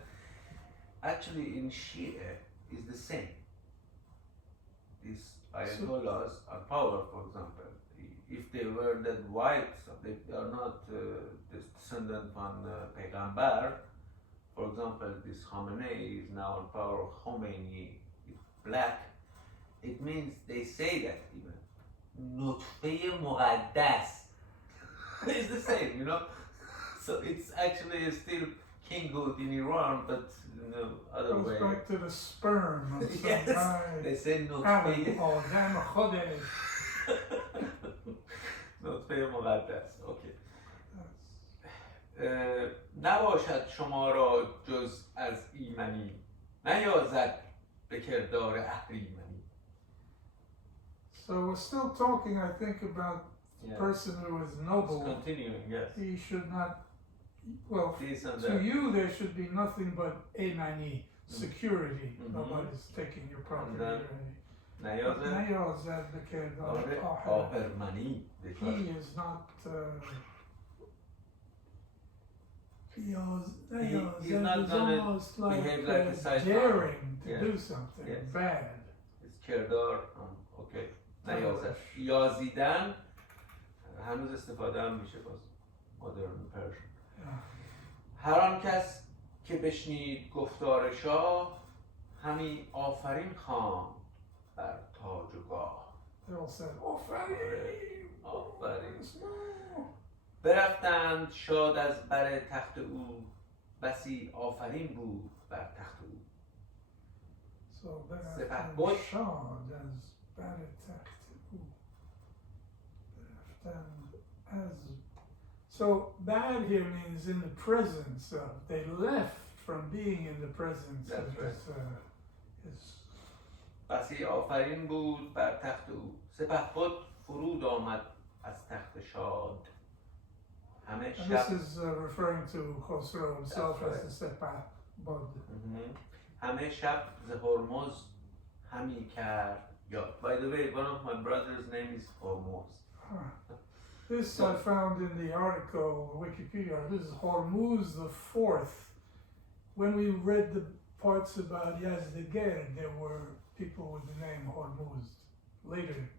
Actually, in Shia is the same. These ayatollahs are power, for example. If they were that white, so they are not descendant from Peygamber. For example, this Shahnameh is now in power. Khomeini is black. It means they say that even. Nutfe muqaddas. It's the same, you know. So it's actually still kinghood in Iran, but in the other Goes way. back to the sperm of some Yes, guy. they say Adam Nutfe. or Adam Chodesh. نطفه مقدس. اوکی. نباشد شما را جز از ایمنی نیازد به کردار اهریمنی. So we're still talking, I think, about the person who is noble. It's continuing, yes. He should not, well, This and to that. you there should be nothing but emani, security. Nobody's taking your property then or anything. نیازد نیازد به کردار آهر. آهرمنی. He is not. He's not gonna almost like, behave like a side daring to Yes. do something Yes. bad. It's کردار. اوکی. نیازد. یازیدن هنوز استفاده هم میشه باز. Modern Persian. هر آن کس که بشنید گفتار شاه همی آفرین خواند بر تاج و گاه. They all said, آفرین. آفرین. برفتند شاد از بر تخت او بسی آفرین بود بر تخت او. So برفتند سپهبد شاد از بر تخت او. برفتند از. So bad here means in the presence of. They left from being in the presence That's of right. his. بسی آفرین بود بر تخت او سپهبد فرود آمد از تخت شاد همه And this شب is referring to Khosrow himself That's as right. the Sepah Bod. همه شب ز هرمز همی کرد یاد. By the way, one of my brother's name is Hormuz. This I found in the article, Wikipedia. This is Hormuz the Fourth. When we read the parts about Yazdegerd, there were people with the name Hormuz. Later,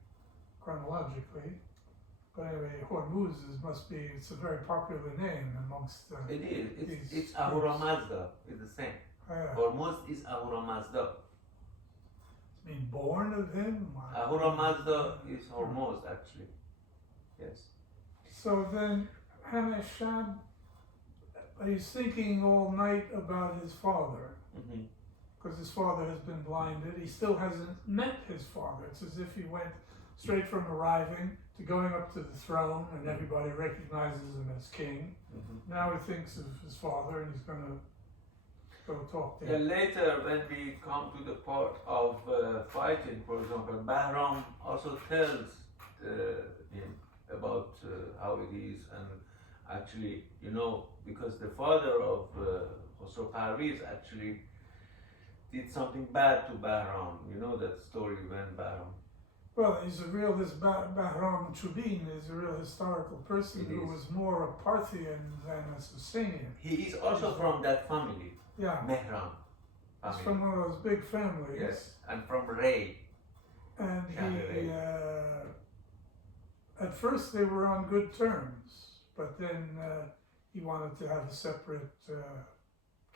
chronologically. But anyway, Hormuz it's a very popular name amongst It is. It's these Ahura groups. Mazda. It's the same. Yeah. Hormuz is Ahura Mazda. I mean, born of him? Ahura Mazda is Hormuz, actually. Yes. So then, Hamashab, he's thinking all night about his father, because his father has been blinded. He still hasn't met his father. It's as if he went straight from arriving to going up to the throne, and everybody recognizes him as king. Now he thinks of his father, and he's going to go talk to him. Later, when we come to the part of fighting, for example, Bahram also tells him about how it is, and actually, because the father of Khosrow Parviz actually did something bad to Bahram. You know that story when Bahram. Well, this Bahram Chubin is a real historical person who was more a Parthian than a Sasanian. He is also from that family. Yeah. Mehran. He's from one of those big families. Yes, and from Ray. And he, at first they were on good terms, but then he wanted to have a separate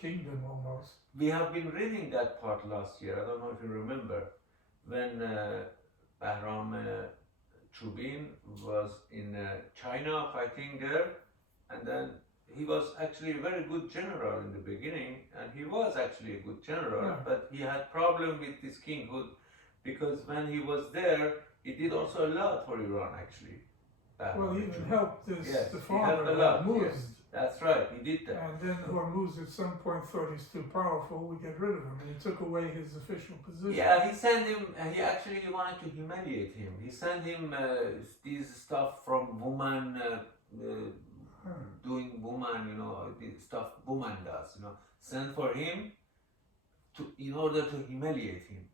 kingdom almost. We have been reading that part last year. I don't know if you remember when Bahram Chubin was in China fighting there, and then he was actually a very good general in the beginning, and he was actually a good general, but he had problem with this kinghood because when he was there, he did also a lot for Iran actually. Well, he even helped the he father, helped a lot. Hormuz. Yes, that's right, he did that. And then Hormuz at some point thought he's too powerful, we get rid of him, and he took away his official position. Yeah, he sent him, he actually wanted to humiliate him. He sent him this stuff from woman, doing woman, the stuff woman does, sent for him in order to humiliate him,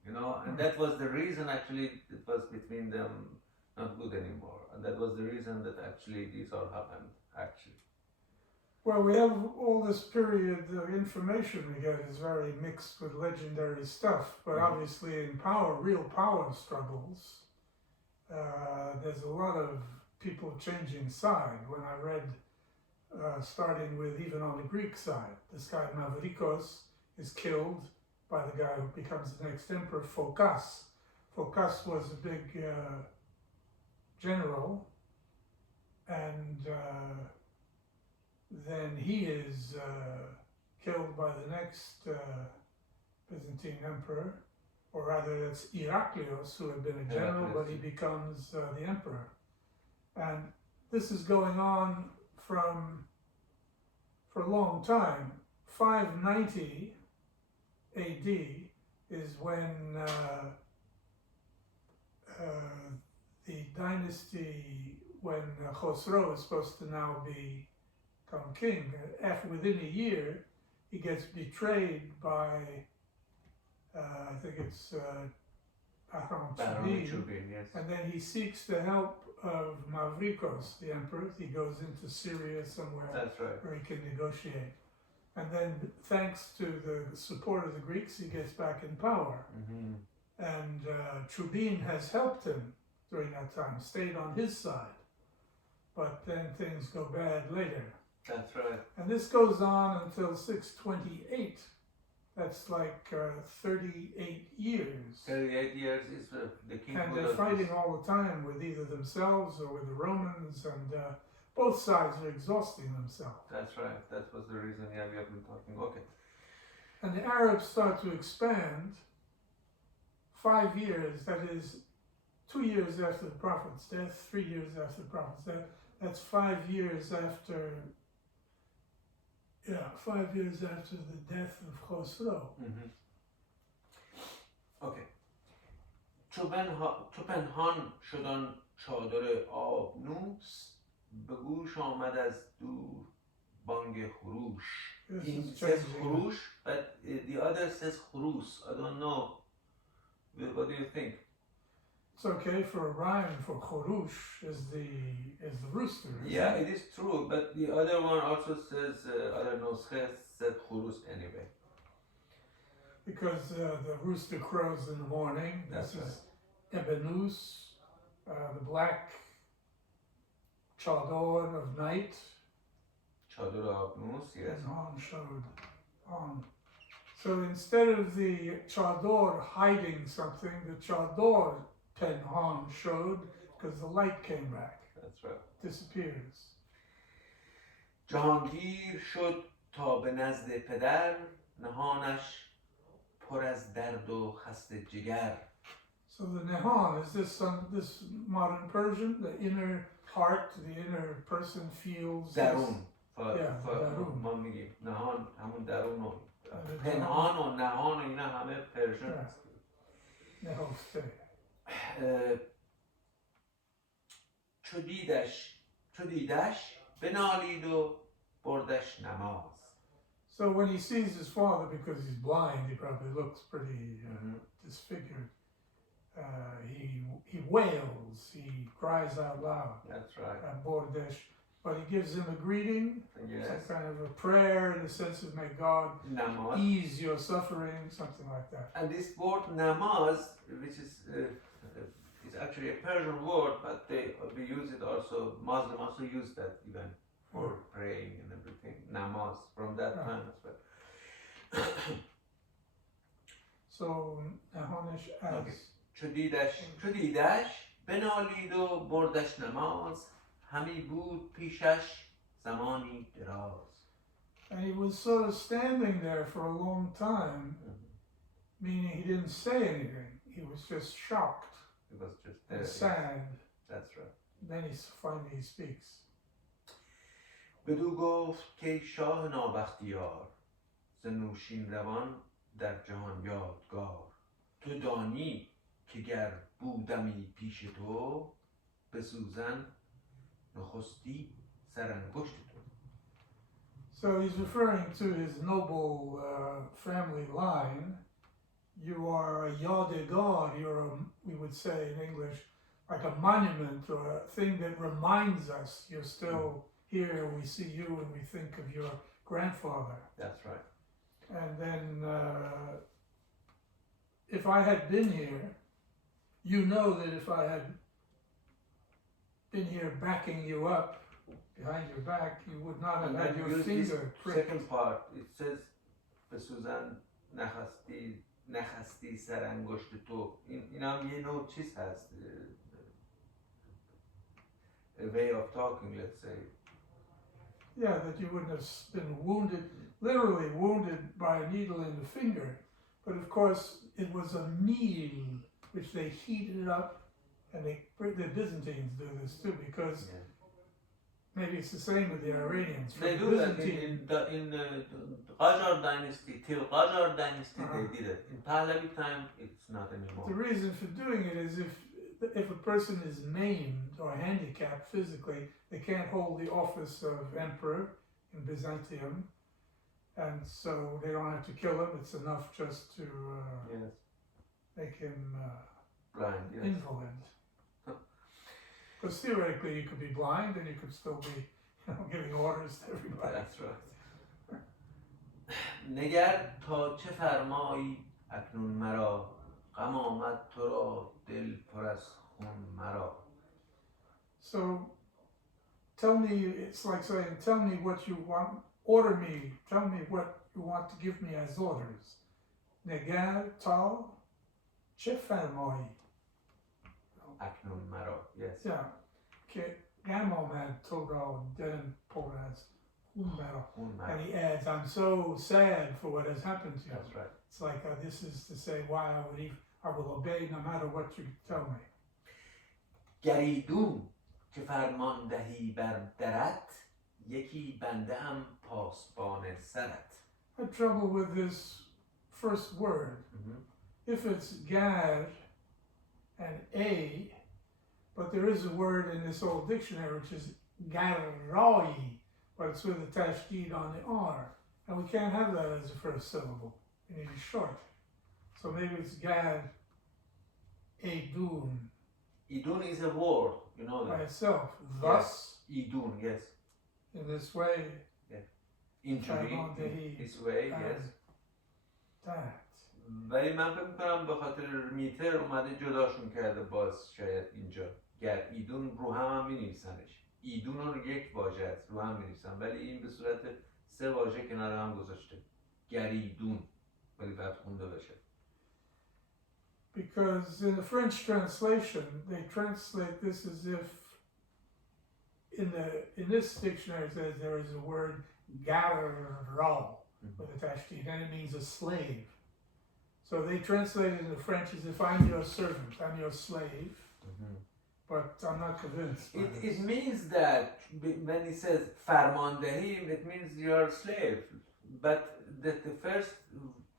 and that was the reason actually it was between them not good anymore, and that was the reason that actually this all happened actually. Well, we have all this period, the information we get is very mixed with legendary stuff, but obviously in real power struggles, there's a lot of people changing side. When I read, starting with even on the Greek side, this guy Mavrikos is killed by the guy who becomes the next emperor, Phocas. Phocas was a big general, and then he is killed by the next Byzantine emperor, or rather it's Iraklios, who had been a general, but he becomes the emperor. And this is going on for a long time. 590 AD is when the dynasty, when Khosrow is supposed to now become king. Within a year, he gets betrayed by, I think it's Bahram Chubin, yes. and then he seeks the help of Mavrikos, the emperor. He goes into Syria somewhere. That's right. Where he can negotiate. And then, thanks to the support of the Greeks, he gets back in power. And Chubin has helped him during that time, stayed on his side. But then things go bad later. That's right. And this goes on until 628. That's like 38 years. 38 years is the king. And they're fighting all the time with either themselves or with the Romans, and both sides are exhausting themselves. That's right. That was the reason, we have been talking. Okay. And the Arabs start to expand 5 years, that is 2 years after the Prophet's death, 3 years after the Prophet's death, That's 5 years after. Yeah, 5 years after the death of Khosrow. اوکی. چو پنهان شد آن چادر آبنوس، به گوش آمد از دور بانگ خروش. This He is says changing. خروش, but the other says خروس. I don't know. What do you think? It's okay for a rhyme for Khorush is the rooster. Yeah, it is true, but the other one also says, other nuskhe said خروس anyway. Because the rooster crows in the morning. That's This is Ebenus, the black chador of night. چادر آبنوس, yes. And on showed on. So instead of the chador hiding something, the chador penhan showed because the light came back. That's right. Disappears. جهانگیر شد تا به نزد پدر، نهانش پر از درد و خسته جگر. So the nehan is this modern Persian, the inner heart, the inner person feels. درون. درون. ما میگیم نهان همون درون و پنهان و نهان و اینا همه پرژن هست. نهفته. چو دیدش بنالید و بردش نماز. So when he sees his father, because he's blind, he probably looks pretty disfigured. He wails, he cries out loud. That's right. Bordesh, but he gives him a greeting, Yes. some kind of a prayer in the sense of may God Namaz. ease your suffering, something like that. And this word namaz, which is actually a Persian word, but we use it also. Muslims also use that even for praying and everything. Namaz from that time as well. So Nahonish as Okay. چو دیدش بنالید و بردش نماز، همی بود پیشش زمانی دراز. and he was sort of standing there for a long time, meaning he didn't say anything. He was just shocked It was just there. and sad. That's right. Then finally speaks. بدو گفت که شاه نابختیار، ز نوشین روان در جهان یادگار. تو دانی که گر بودمی پیش تو، به سوزن نخستی سرانگشت تو. So he's referring to his noble family line. You are a yadegar, we would say in English, like a monument or a thing that reminds us you're still here, we see you and we think of your grandfather. That's right. And then if I had been here, you know that if I had been here backing you up behind your back, you would not have had your finger pricked. Second part, it says به سوزن نخستی سرانگشت تو. این هم یه نوع چیز هست. A way of talking, let's say. Yeah, that you wouldn't have been wounded, literally wounded by a needle in the finger. But of course, it was a meal which they heated up, and the Byzantines do this too, because maybe it's the same with the Iranians. They do that in Qajar dynasty, till Qajar dynasty they did it. In Pahlavi time, it's not anymore. The reason for doing it is if a person is maimed or handicapped physically, they can't hold the office of emperor in Byzantium, and so they don't have to kill him. It's enough just to make him blind, invalid. Because theoretically you could be blind and you could still be, giving orders to everybody. That's right. نگر تا چه فرمایی اکنون مرا، غم آمد تو را دل پر از خون مرا. So tell me, it's like saying, tell me what you want, order me, tell me what you want to give me as orders. Negar ta چه فرمایی اکنون مرا. Yes. Yeah. که غم آمد تو را دل پر از خون مرا. And he adds, I'm so sad for what has happened to you. That's right. It's like this is to say why I will obey no matter what you tell me. گریدون که فرمان دهی بر درت یکی بنده ام پاسبان سرت. I have trouble with this first word. If it's Gad and A, but there is a word in this old dictionary which is Garroi, but it's with a tashdid on the R. And we can't have that as a first syllable. We need it short. So maybe it's Gad Edun. Idun is a word, you know By that. itself. Thus, Yes. Idun, yes. in this way, Injury, this way, yes. that. ولی من فکر میکنم به خاطر میتر اومده جداشون کرده باز شاید اینجا. گر ایدون رو هم مینویسنش. ایدون رو یک واژه است رو هم مینویسن، ولی این به صورت 3 واژه کنار هم گذاشته. گریدون، ولی باید خونده بشه. Because in the French translation, they translate this as if in this dictionary it says there is a word garral with a tashdid, and it means a slave. So they translate it in the French as if I'm your servant, I'm your slave. But I'm not convinced. It means that when it says فرماندهی, it means you're a slave. But the first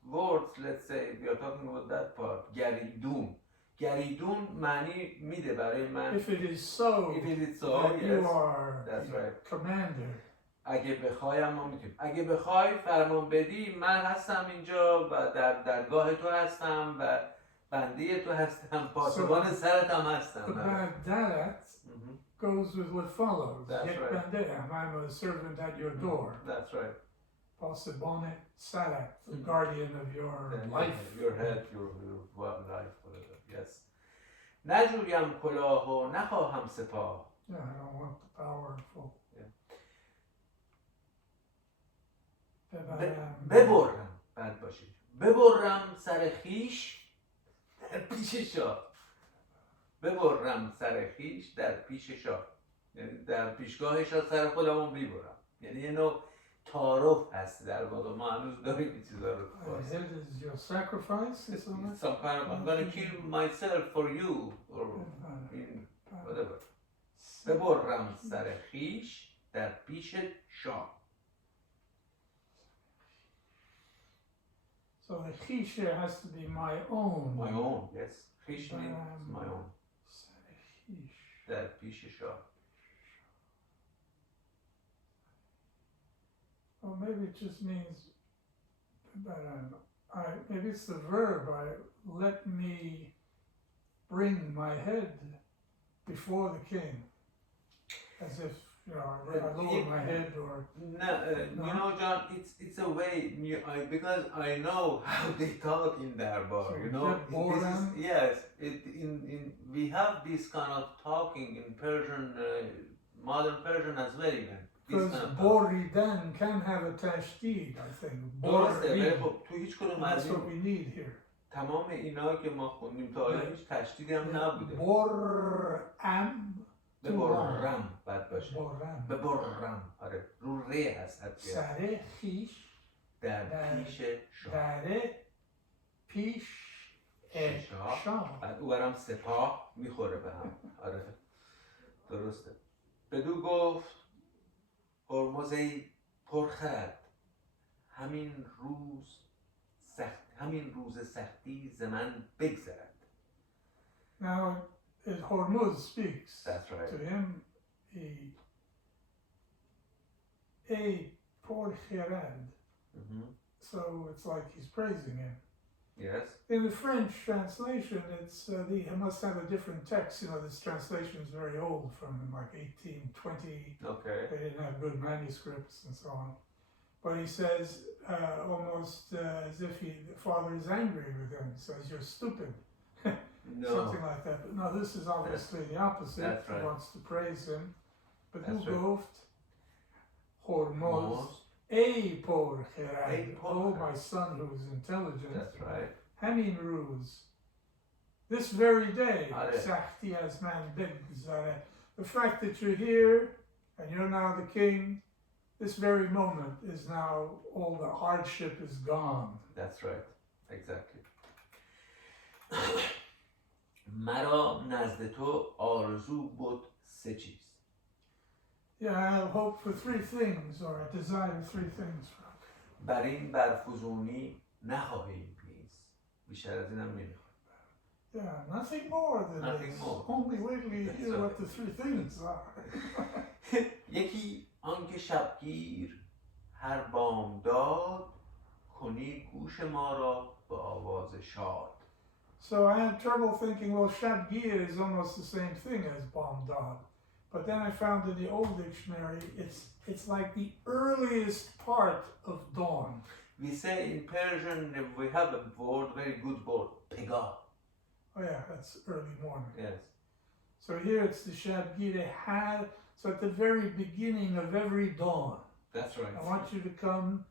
words, let's say, we are talking about that part, گریدون. گریدون معنی میده برای من. If it is so, that yes, you are that's the right. commander. اگه بخوایم ما میتونیم. اگه بخوای فرمان بدی، من هستم اینجا و در درگاه تو هستم و بنده تو هستم، پاسبان سرت هم هستم. The Darat goes with what follows. That's Yek right. Bandeam, I'm a servant at your door. That's right. Pasibone Sarat, the guardian of your life. Your head, your life, whatever. Yes. نجویم کلاه و نخواهم سپاه. Yeah, I don't want the powerful. ببرم، بد باشید. ببرم سر خیش در پیش شاه. ببرم سر خیش در پیش شاه. یعنی در پیشگاه شاه سر خودمون میبرم. یعنی یه نوع تعارف هست در واقع. ما هنوز داریم این چیزا رو Is your sacrifice? It's some kind of, I'm gonna kill myself for you or whatever. ببرم سر خیش در پیش شاه. So the chish here has to be my own. My own, yes. Chish means my own. در پیش شاه. Well, maybe it just means, maybe it's the verb, let me bring my head before the king. As if, you know, I lower my head or... No, you know, John, it's a way, because I know how they talk in Darbar, So you know. Yes, we have this kind of talking in Persian, modern Persian as well even. Because Boridan can have a tashdid, I think. That's what we need here. تمام اینا که ما خوندیم تا حالا هیچ تشدیدی هم نبوده. بورم ببرم بد باشه. ببرم. آره. رو ره هست. سر خیش در پیش شاه. در پیش شاه. بعد او برم سپاه میخوره به هم. آره. درسته. بدو گفت هرمزی پرخرد همین روز سختی ز من بگذرد. Now, Hormuz speaks. That's right. To him, porcherad. So it's like he's praising him. Yes. In the French translation, it's he must have a different text. You know, this translation is very old, from like 1820. Okay. They didn't have good manuscripts and so on. But he says almost as if the father is angry with him. He says, "You're stupid." No. Something like that. But no, this is obviously the opposite. That's right. He wants to praise him. But who That's right. goeft Hormuz por Cherad. Oh, my son who is intelligent. That's right. Hamin Ruz. This very day, Are. Sahti as man begzare. The fact that you're here and you're now the king, this very moment is now, all the hardship is gone. That's right. Exactly. مرا نزد تو آرزو بود 3 چیز. Yeah, I have hope for 3 things, or I desire 3 things from it. بر این برفزونی نخواهیم نیز. بیشتر از اینم نمیخوایم. Yeah, nothing more than Nothing this. more. Only wait till you That's hear what right. the 3 things are. یکی آنکه شبگیر هر بامداد کنی گوش ما را به آواز شاد. So I had trouble thinking, well, Shabgir is almost the same thing as Bomdad. But then I found in the old dictionary, it's like the earliest part of dawn. We say in Persian we have a word, very good word, pega. Oh yeah, that's early morning. Yes. So here it's the Shabgir they had. So at the very beginning of every dawn, That's right. I want you to come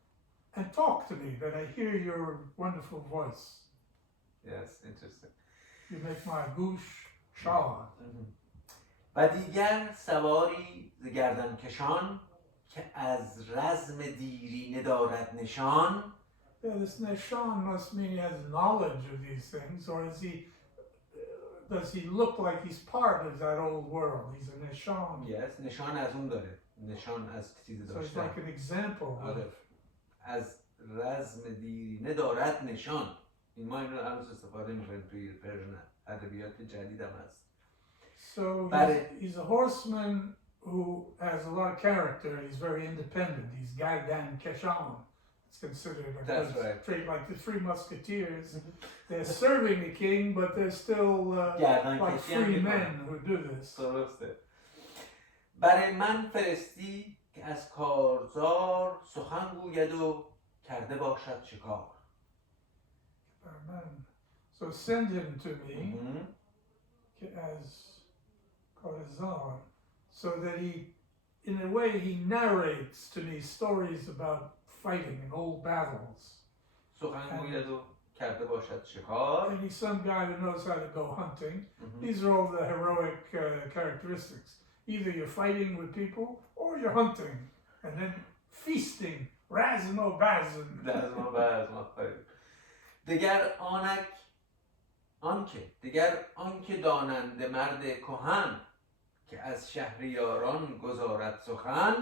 and talk to me, that I hear your wonderful voice. Yes, interesting. You make my goosh shawad. و دیگر سواری ز گردن کشان که از رزم دیرینه دارد نشان. Yeah, this Neshan must mean he has knowledge of these things, or does he look like he's part of that old world? He's a Neshan. Yes, نشان از اون داره. نشان از چیز So it's داشتن. like an example. آره. از رزم دیرینه دارد نشان. این ما این رو هنوز استفاده می‌کنیم توی پرژن ادبیات جدید هم هست. So But he's a horseman who has a lot of character. He's very independent. He's Gaidan Keshan. It's considered a That's good right. trait, like the 3 musketeers. They're serving the king, but they're still like free men who do this. درسته. برای من فرستی که از کارزار سخن گوید و کرده باشد شکار. So send him to me as Korazar, so that he, in a way, he narrates to me stories about fighting in old battles. سخن گوید و کرده باشد شکار. And he's some guy who knows how to go hunting. These are all the heroic characteristics. Either you're fighting with people or you're hunting. And then feasting. Razin o bazin. دیگر آنکه داننده مرد کهن که از شهریاران گزارد سخن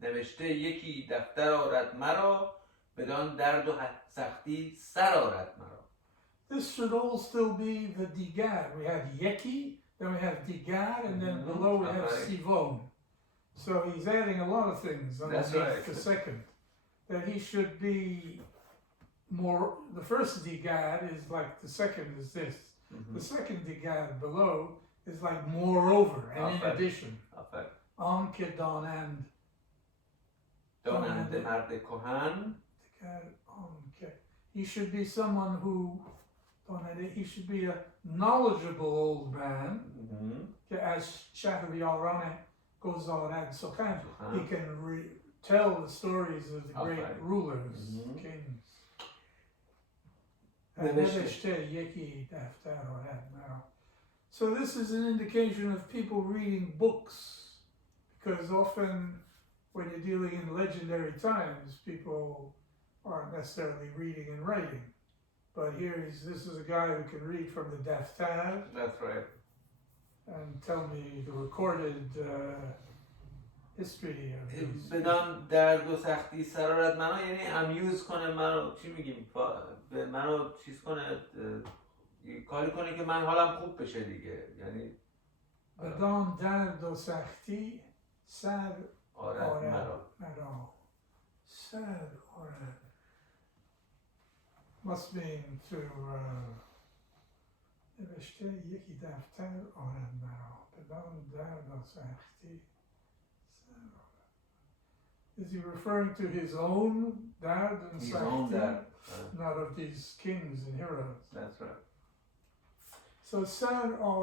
نوشته یکی دفتر آرد مرا بدان درد و سختی سر آرد مرا. This should all still be the digad. We had yeki, then we have digad, and then below we have sivon. So he's adding a lot of things underneath the second. That he should be more, the first digad is like the second is this. The second digad below is like moreover and in addition. Anke donand. Donande marde kohan. He should be someone who, he should be a knowledgeable old man. As Shahriyarane goes on and Sokhan, he can tell the stories of the great rulers, kings. So this is an indication of people reading books, because often when you're dealing in legendary times, people aren't necessarily reading and writing. But here this is a guy who can read from the daftar. That's right. And tell me the recorded history of these. بدان درد و سختی سرارت منو یعنی امیوز کنه منو چی میگیم به منو چیز کنه کاری کنه که من حالم خوب بشه دیگه یعنی بدان درد و سختی سر آرد مرا سر آرد must mean to نوشته یکی دفتر آرد مرا بدان درد و سختی سر آرد. Is he referring to his own dard and sakti? Not of these kings and heroes. That's right. So sad, or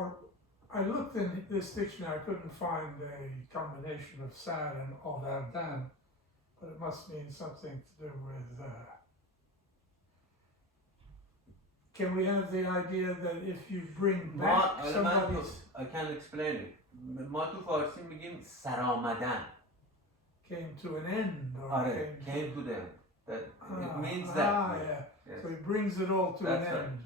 I looked in this dictionary, I couldn't find a combination of sad and ovardan, but it must mean something to do with. Can we have the idea that if you bring back somebody's... I can explain it. ما تو فارسی میگیم سرآمدن. Came to an end, or came to the end. That it means that. Yeah. Yes. So he brings it all to an That's end.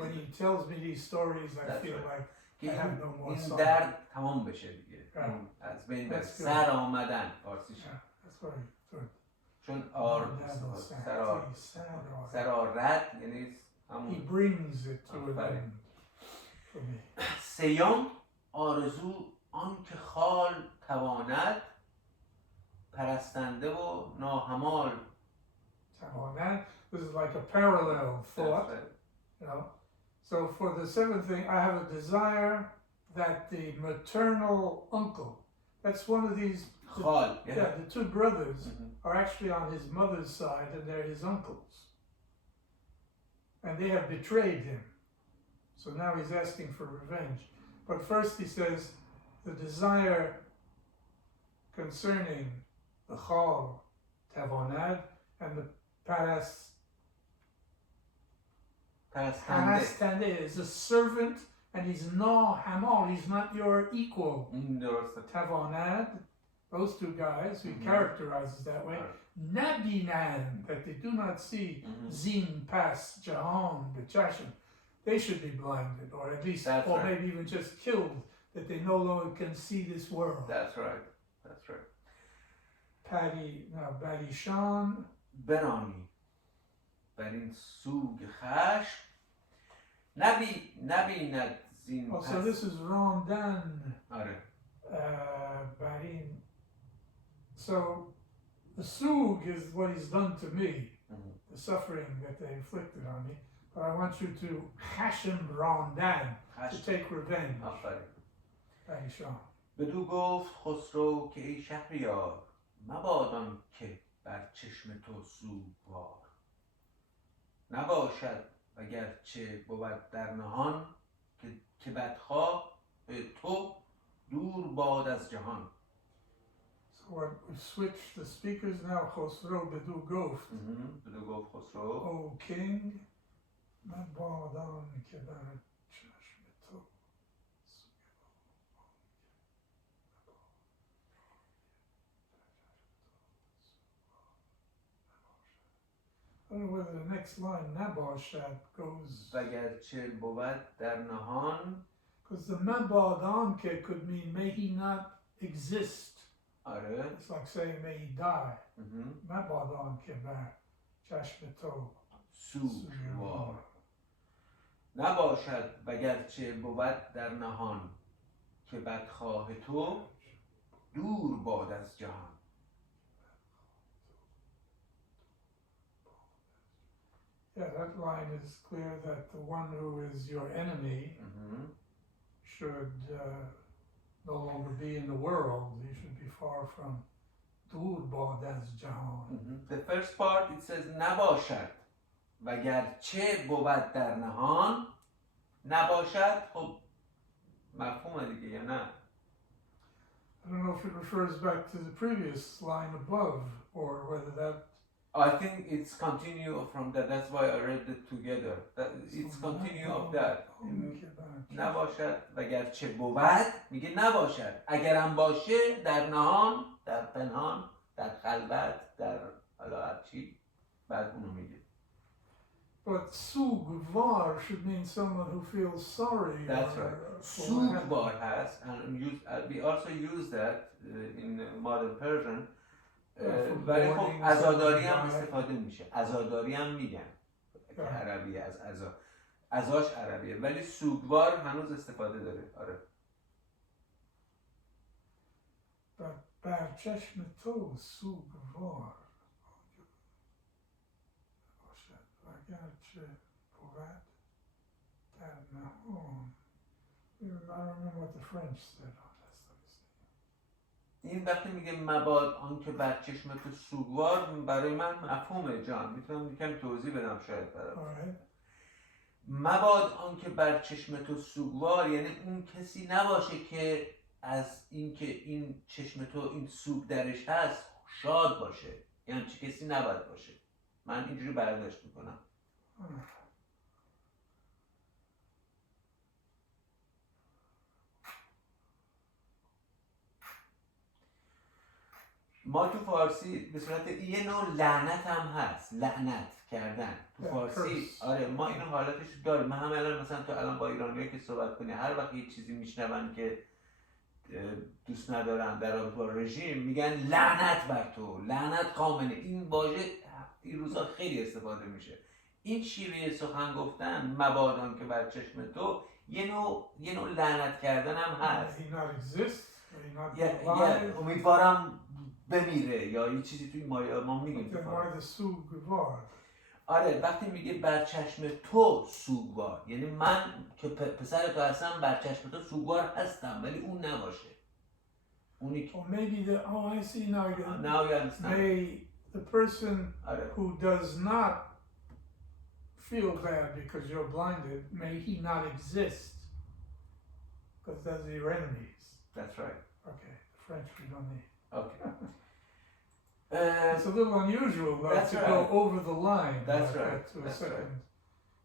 When he tells me these stories, I feel right. like I have no more این sorrow. درد تمام بشه دیگه، Yeah. این از بین بره. That's good. سر آمدن فارسیش، Yeah, that's very good. چون Dad was sad. سر آرد یعنی He همون. brings it to an آفرین. end for me. سیام آرزو آن که خال تواند، پرستنده و ناهمال. That this is like a parallel thought, you know. So for the seventh thing, I have a desire that the maternal uncle, that's one of these, خال. the two brothers are actually on his mother's side and they're his uncles. And they have betrayed him. So now he's asking for revenge. But first he says the desire concerning the Khal Tavanad and the Parastande is a servant and he's no hamal, he's not your equal. Tavanad, those two guys, he characterizes that way. Nabinan, that they do not see Zin, Pas, Jahan, Bechashim. They should be blinded, or at least, maybe even just killed, that they no longer can see this world. That's right. That's right. Badi Shan. برانی بر این سوگ خشم، نبیند زین پس. So this is Rondan. آره. Barin. So the sug is what he's done to me, the suffering that they inflicted on me. But I want you to Hashem Rondan, to take revenge. آفرین. Badi Shan. بدو گفت خسرو که ای شهریار، مبادان که بر چشم تو سوگوار. نباشد وگرچه بود در نهان، که بدخواه تو دور باد از جهان. So we switch the speakers now. Khosro Bedu Goft. بدو گفت خسرو. O king, مبادان که بر چشم تو. I don't know whether the next line, Nabashad, goes... وگرچه بود در نهان. Because the Mabadanke could mean may he not exist. آره. It's like saying may he die. Mabadanke bar chashmeto. سوگوار. نباشد وگرچه بود در نهان، که بدخواه تو دور باد از جهان. Yeah, that line is clear that the one who is your enemy should no longer be in the world. He should be far from Dur Bad az Jahan. The first part it says نباشد وگرچه بود در نهان. نباشد خب مفهومه دیگه یا نه؟ I don't know if it refers back to the previous line above or whether that... I think it's continue from that. That's why I read it together. It's continue of that. نباشد وگرچه بود میگه نباشد، اگرم باشه در نهان، در پنهان، در خلوت، در حالا هر چی، بعد اونو میگه. But sugvar should mean someone who feels sorry. That's right. Sugvar has, and we also use that in modern Persian. ولی خب عزاداری هم استفاده میشه. عزاداری هم میگن که عربیه، از عزا، عزاش عربیه، ولی سوگوار هنوز استفاده داره. آره. بر چشم تو سوگوار باشد وگرچه بود در نهان. I don't remember what the French said. این وقتی میگه مباد آن که بر چشم تو سوگوار، برای من مفهومه جان، میتونم یکم توضیح بدم شاید برات. مباد آن که بر چشم تو سوگوار یعنی اون کسی نباشه که از اینکه این چشم تو این سوگ درش هست شاد باشه، یعنی چه کسی نباید باشه. من اینجوری برداشت میکنم. ما تو فارسی به صورت یه نوع لعنت هم هست، لعنت کردن تو فارسی. آره ما اینو حالتش داریم. من هم الان مثلا تو الان با ایرانیایی که صحبت کنی هر وقت یه چیزی میشنون که دوست ندارن در رابطه با رژیم میگن لعنت بر تو، لعنت خامنه. این واژه این روزا خیلی استفاده میشه. این شیوه سخن گفتن مبادان که بر چشم تو یه نوع لعنت کردن هم هست. امیدوارم بمیره یا یه چیزی توی ما میگیم. آره وقتی میگه بر چشم تو سوگوار، یعنی من که پسر تو هستم بر چشم تو سوگوار هستم ولی اون نباشه. اونی که I see now you understand. May the person who does not feel bad because you're blinded, may he not exist because those are your enemies. That's right. Okay, French we don't need. Okay. It's a little unusual to go over the line. That's right. To a second.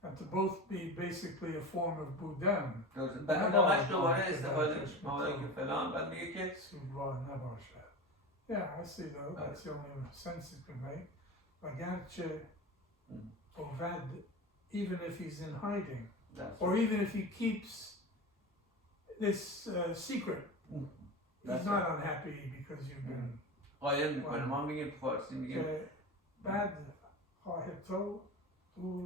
And to both be basically a form of Buddhism. نامش دوباره استفاده میشه که فلان بعد میگه که Yeah, I see though. That's the only sense it can make. Agarche Ovad, even if he's in hiding, or even if he keeps this secret, he's not unhappy because you've been. قایم میکنه. ما میگیم تو فارسی میگیم bad خواهد تو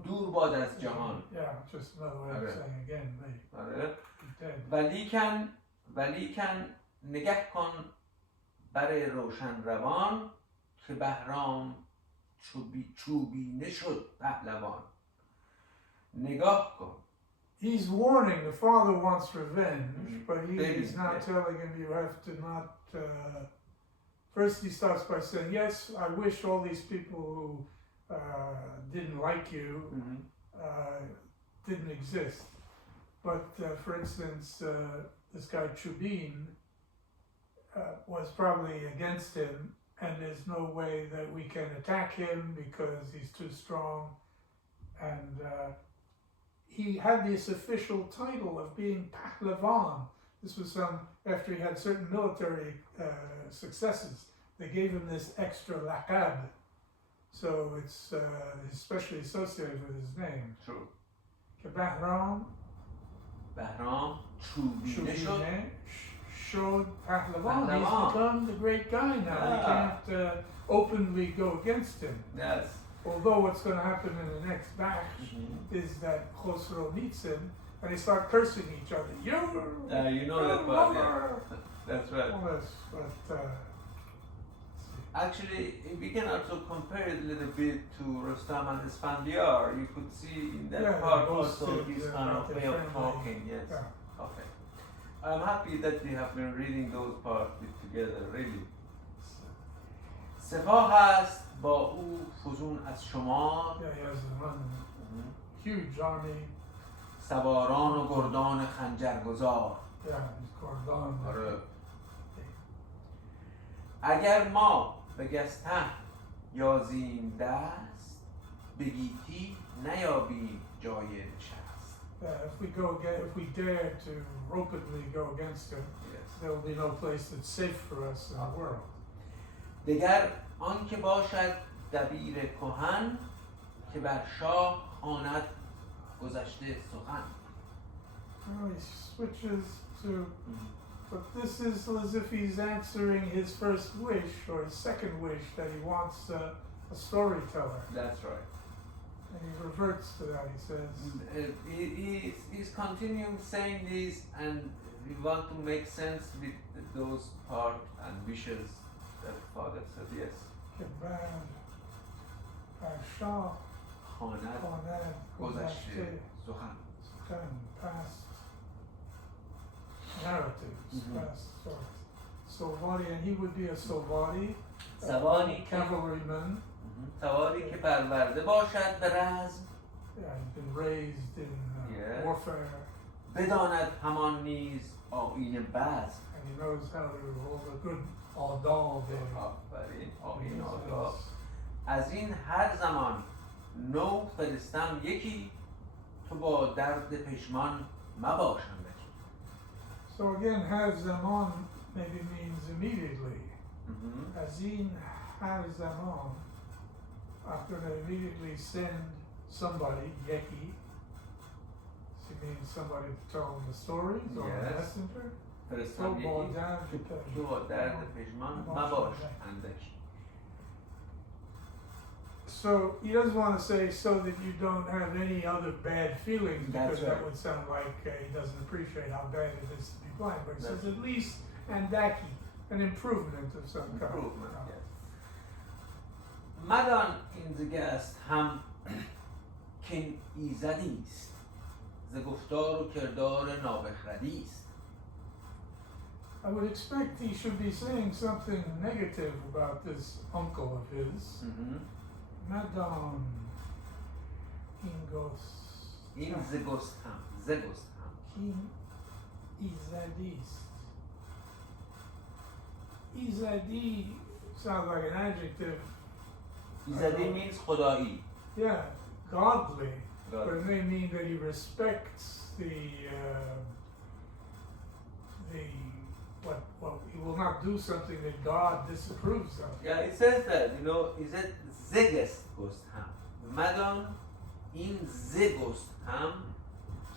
دور باد از جهان. Yeah, just another way of saying again. آره. ولیکن نگه کن بر روشن روان که بهرام چوبینه شد پهلوان. نگاه کن. He's warning, the father wants revenge, but he is not telling him you have to not. First he starts by saying, yes, I wish all these people who didn't like you didn't exist. But for instance, this guy Chubin was probably against him, and there's no way that we can attack him because he's too strong. And he had this official title of being Pahlavan. This was after he had certain military successes. They gave him this extra laqab. So it's especially associated with his name. True. Bahram چوبینه showed Pahlavan. He's become the great guy now. We can't openly go against him. Yes. Although what's going to happen in the next batch is that Khosrow meets him and they start cursing each other. You know that part, yeah. That's right. Actually, we can also compare it a little bit to Rustam and Isfandiar. You could see in that part also his kind of way of talking. Yes. Yeah. Okay. I'm happy that we have been reading those parts together. Really. سپاه است با او فزون از شمار. Yeah, he has one huge army. سواران و گردان خنجرگزار. Yeah, he's گردان. آره. اگر ما به گسته یازیم دست به گیتی نیابیم جای نشست. If we dare to openly go against him, there will be no place that's safe for us in the world. دگر آنکه باشد دبیر کهن که بر شاه خواند گذشته سخن. He switches to, but this is as if he's answering his first wish or his second wish that he wants a storyteller. That's right. And he reverts to that. He says he's continuing saying this, and we want to make sense with those part and wishes that father said. Yes. Kebab, Shah, خواند گذشته سخن. Past narratives, past stories. Sovari, and he would be a Sovari, cavalryman. سواری که پرورده باشد به رزم. Yeah, he's been raised in warfare. بداند همان نیز آیین بزم. And he knows how to hold a good آداب. آفرین آیین آداب. از این هر زمان نو فرستم یکی تو با درد پشمان مباشم. So again, have zaman maybe means immediately. as in har zaman, after they immediately send somebody, Yeki, she means somebody to tell them the stories, or a Yes. messenger. فرستم تو یکی با درد که تو با درد پژمان مباش اندکی. So he doesn't want to say so that you don't have any other bad feelings, because That's that right. would sound like he doesn't appreciate how bad it is to be blind. But he That's says at least andaki, an improvement of some kind. Improvement, yes. مدان این زگست هم که ایزدی است ز گفتار و کردار نابخردی است. I would expect he should be saying something negative about this uncle of his. Madon Ingos این زگست هم Kim Izadist. Izadi sounds like an adjective. ایزدی means خدایی. Yeah, godly. But God. it may mean that he respects what he will not do something that God disapproves of. Yeah, it says that, you know, is it زگست گست هم. مدان این زگست هم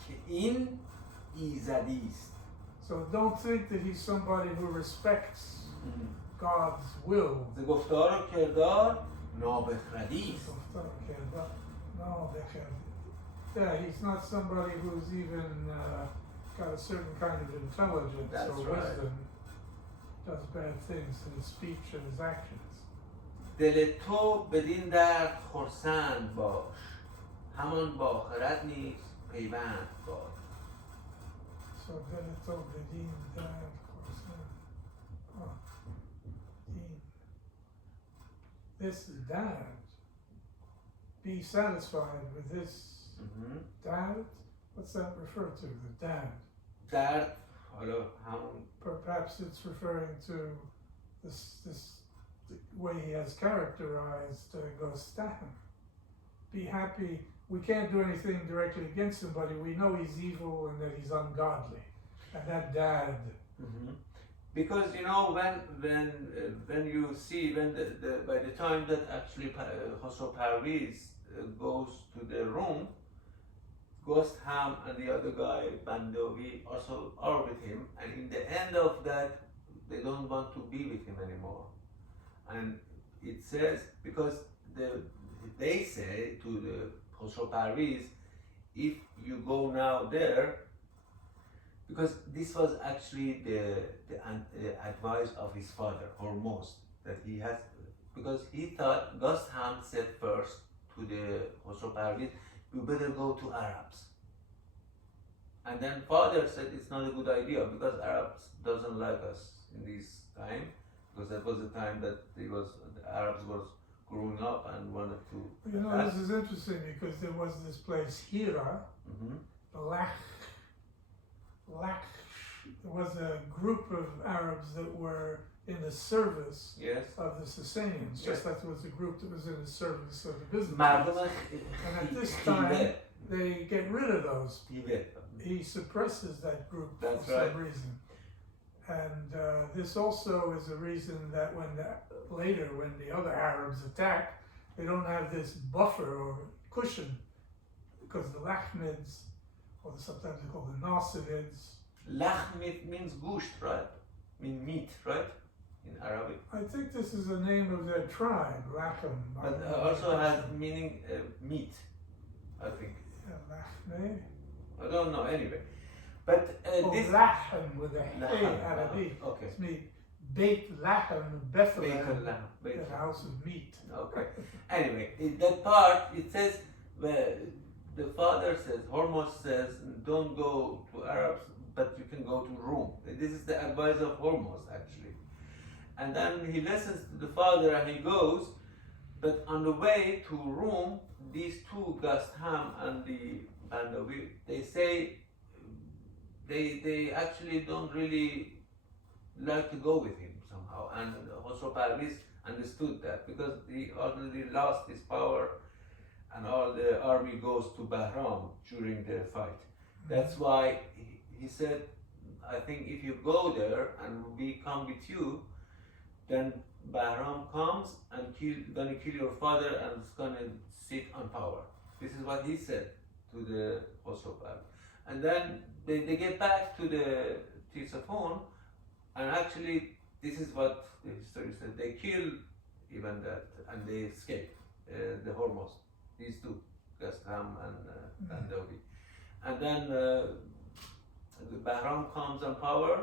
که این ایزدی است. So don't think that he's somebody who respects God's will. ز گفتار و کردار نابخردی است. No, yeah, he's not somebody who's even got a certain kind of intelligence That's or right. wisdom, does bad things in his speech and his actions. دل تو بدین درد خرسند باش، همان با خرد نیز پیوند باش. So Delito Bedin Dad Korsan. This dad, be satisfied with this dad. What's that refer to? The dad. درد حالا همون Perhaps it's referring to this the way he has characterized Gostam. Be happy. We can't do anything directly against him, but we know he's evil and that he's ungodly. And that dad. because you know when you see when by the time that actually Khosrow Parviz goes to the room, Ghost Ham and the other guy Bandovi also are with him, and in the end of that they don't want to be with him anymore. And it says because they say to the Khosrow Parviz, if you go now there, because this was actually the advice of his father, Hormozd, that he has, because he thought Ghost Ham said first to the Khosrow Parviz, you better go to Arabs. And then father said it's not a good idea because Arabs doesn't like us in this time, because that was the time that the Arabs was growing up and wanted to. You know, this is interesting because there was this place Hira, Lach. There was a group of Arabs that were in the service Yes. of the Sasanians, just Yes. like there was a group that was in the service of the Byzantines. مردم And at this time, they get rid of those. He suppresses that group That's for right. some reason. And this also is a reason that later when the other Arabs attack, they don't have this buffer or cushion, because the Lachmids, or sometimes they call the Nasidids. Lachm means gusht, right? Meat, right? In Arabic. I think this is the name of their tribe, Lachem. But also has meaning meat, I think. Lachme. I don't know, anyway. But this. Lachem with a Hey Lachem, Arabic. okay. It's me. Beit Lachem, Bethlehem, Beit Lahm, Beit the Lahm. house of meat. Okay. Anyway, that part, it says, where the father says, Hormozd says, don't go to Arabs, but you can go to Rome. This is the advice of Hormozd, actually. And then he listens to the father and he goes, but on the way to Rome, these two, Gastham and the Bandovi, they say they actually don't really like to go with him somehow. And Khosrow Parviz understood that because he already lost his power and all the army goes to Bahram during the fight. That's why he said, I think if you go there and we come with you, then Bahram comes and gonna kill your father and is gonna sit on power. This is what he said to the Khosrow. And then they get back to the Tisiphone, and actually this is what the history said. They killed even that, and they escaped the Hormuz. These two, Gastam and Bandawi. And then the Bahram comes on power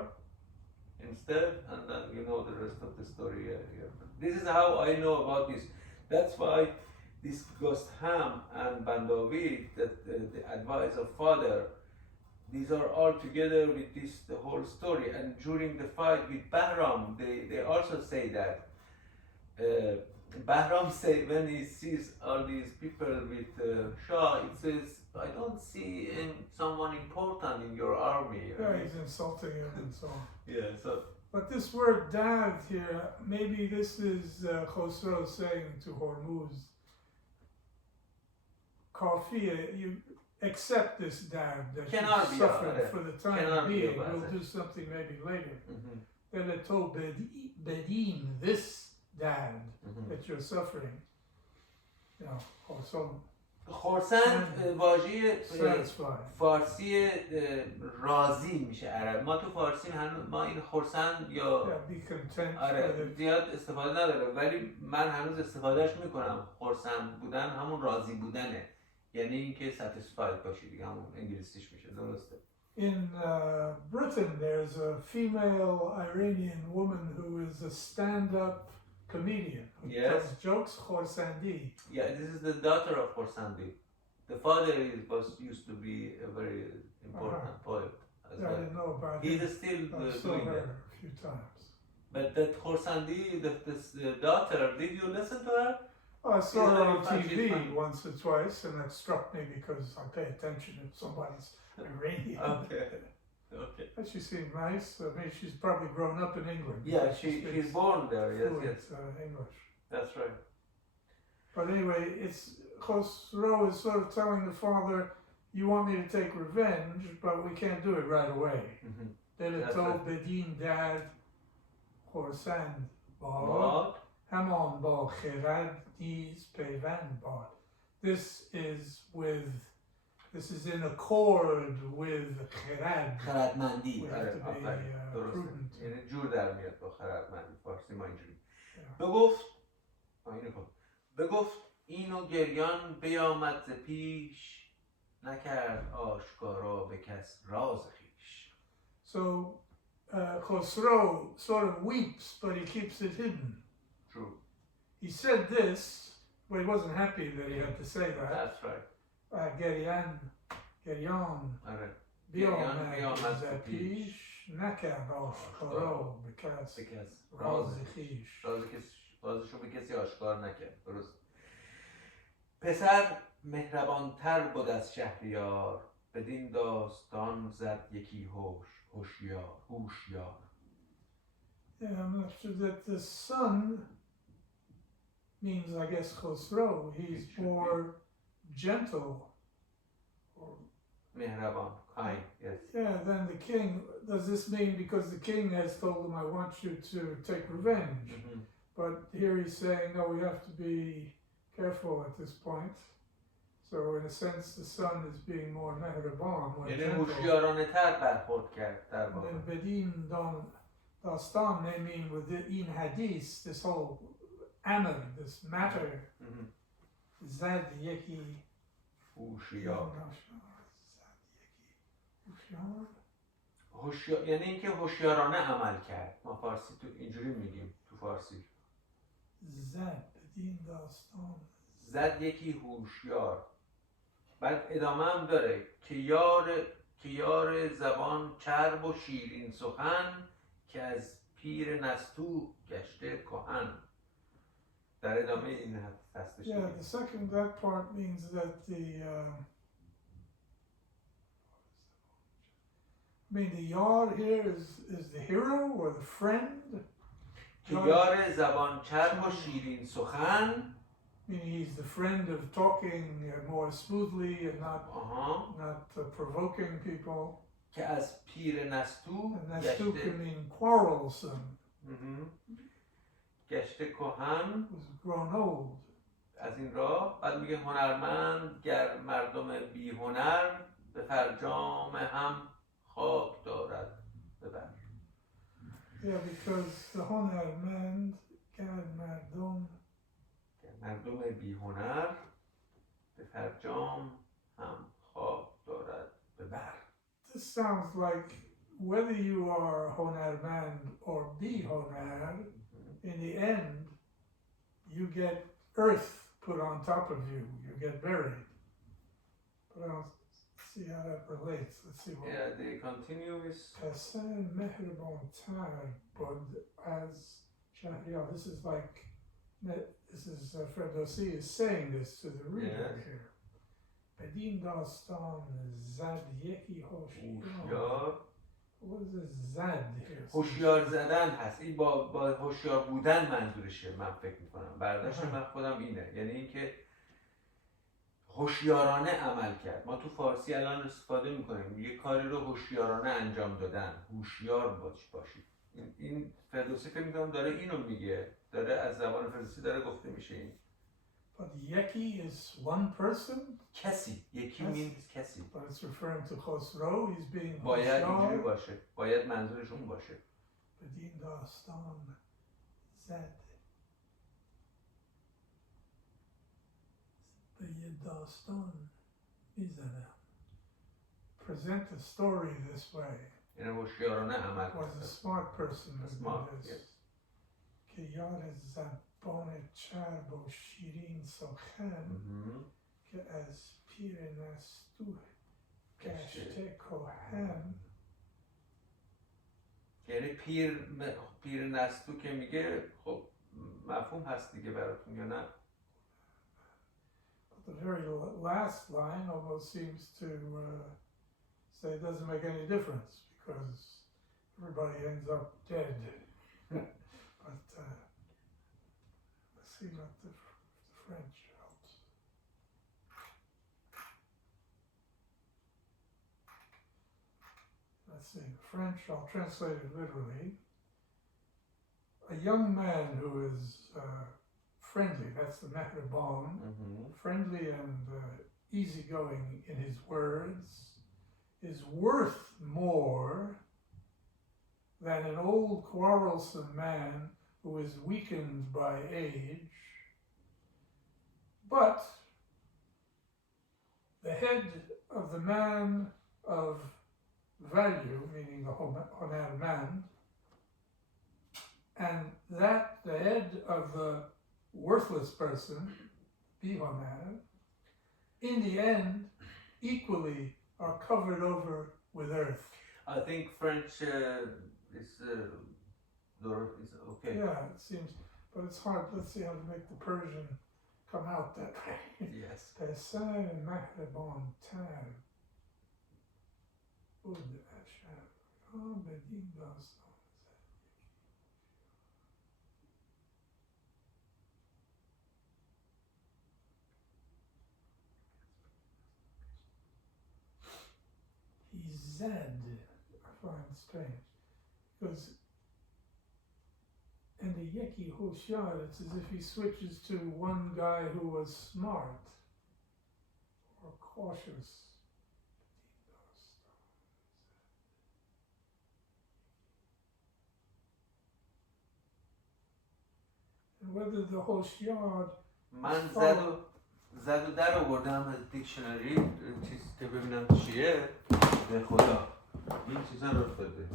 instead, and then you know the rest of the story here. This is how I know about this. That's why this Gastam and Bandawi, that the advice of father, these are all together with this the whole story. And during the fight with Bahram, they also say that Bahram say when he sees all these people with Shah, it says, I don't see someone important in your army. Yeah, he's insulting him and so on. Yeah, so. But this word dad here, maybe this is Khosrow saying to Hormuz, Kafiya, you accept this dad that you suffered for the time being. We'll do something maybe later. Veleto bedim, this dad that you're suffering. You know, also خرسند واژه satisfied. فارسی راضی میشه عرب. ما تو فارسی ما این خرسند یا Yeah, be content آره زیاد استفاده نداره، ولی من هنوز استفادهش میکنم. خرسند بودن همون راضی بودنه، یعنی اینکه satisfied باشی دیگه، همون انگلیسیش میشه. درسته. In Britain, there's a female Iranian woman who is a stand-up comedian who tells jokes, Khorsandi. Yeah, this is the daughter of Khorsandi. The father used to be a very important poet as well. I didn't know about He's him. still I saw doing her that. a few times. But that Khorsandi, the daughter, did you listen to her? Oh, I saw her on TV once or twice, and that struck me because I pay attention if somebody's Iranian. Okay. Okay. But she seemed nice. I mean, she's probably grown up in England. Yeah, she's born there. Yes, yes. English. That's right. But anyway, it's Khosrow is sort of telling the father, "You want me to take revenge, but we can't do it right away." Deleto bedin dad Khorsand bad hamon ba khirad niz peyvand bad. This is in accord with خرد. خردمندی. We have to be prudent. یعنی جور در میاد با خردمندی. فارسی ما اینجوری. بگفت اینو گریان بیامد ز پیش، نکرد آشکارا به کس راز خویش. So Khosrow sort of weeps, but he keeps it hidden. True. He said this, but he wasn't happy that he had to say that. That's right. Geryan بیامد ز پیش، نکرد آشکارا به کس راز خویش. رازشو به کسی آشکار نکرد. درست. پسر مهربانتر بود از شهریار، بدین داستان زد یکی هوشیار. Yeah, I'm not sure that the son means, I guess, Khosrow. He's more gentle. Mehraban, kind, yes. Yeah, then the king. Does this mean because the king has told him, I want you to take revenge? But here he's saying, no, we have to be careful at this point. So in a sense, the son is being more mehraban, more gentle. And bedin dastan may mean with in hadith, this whole amr, this matter, zad yeki هوشیار. یعنی اینکه هوشیارانه عمل کرد. ما فارسی تو اینجوری میگیم تو فارسی. زد یکی هوشیار. بعد ادامه هم داره که یار زبان چرب و شیرین سخن، که از پیر نستو گشته کهن. در ادامه این هستش. Yeah, that part means that the yar here is the hero or the friend. که یار زبان چرب و شیرین سخن. Meaning he's the friend of talking more smoothly and not provoking people. که از پیر نستو And Nastu can mean quarrelsome. گشته کهن who's grown old. از این راه. بعد میگه هنرمند گر مردم بی هنر به فرجام هم خاک دارد ببر. Yeah, because the هنرمند گر مردم مردم بی هنر به فرجام هم خاک دارد ببر. This sounds like whether you are هنرمند or be هنر, in the end, you get earth put on top of you. You get buried. But I'll see how that relates. Let's see what. Yeah, they continue with پسر مهربانتر بود از شهریار. This is like, this is Ferdowsi is saying this to the reader Yes. here. بدین داستان زد یکی هوشیار. هوشیار. What is this زد here? هوشیار زدن هست. این با هوشیار بودن منظورشه. من فکر میکنم برداشت من خودم اینه، یعنی اینکه هوشیارانه عمل کرد. ما تو فارسی الان استفاده میکنیم یه کاری رو هوشیارانه انجام دادن، هوشیار باشید. این فردوسی فکر میکنم داره اینو میگه، داره از زبان فردوسی داره گفته میشه این. But یکی is one person. کسی، یکی means کسی. But it's referring to خسرو. He's being باید اینجوری هوشیار. باشه، باید منظورش اون باشه. بدین داستان زد. به یه داستان میزنم. Present the story this way. یعنی هوشیارانه عمل Was a کرد. smart person who Smart, did this. yes. که یاد زبان چرب و شیرین سخن که از پیر نستو گشته کهن. یعنی پیر نستو که میگه خب مفهوم هست دیگه براتون یا نه؟ But the very last line almost seems to say it doesn't make any difference because everybody ends up dead. But let's see what the French helps. Let's see, the French, I'll translate it literally. A young man who is friendly, that's the mehrabon, friendly and easygoing in his words, is worth more than an old quarrelsome man who is weakened by age. But the head of the man of value, meaning the honarmand, and that the head of the worthless person, bihonar, in the end, equally are covered over with earth. I think French is okay. Yeah, it seems, but it's hard. Let's see how to make the Persian come out that way. Yes. Pesar mehrban tar bud ashar ra bedin dastan zad. He zed, I find strange, because in the Yeki Hoshiyar, it's as if he switches to one guy who was smart or cautious. And whether the Hoshiyar من زد و در آوردم از دیکشنری چیز که ببینم چیه. به خدا این چیزا رو افتاده.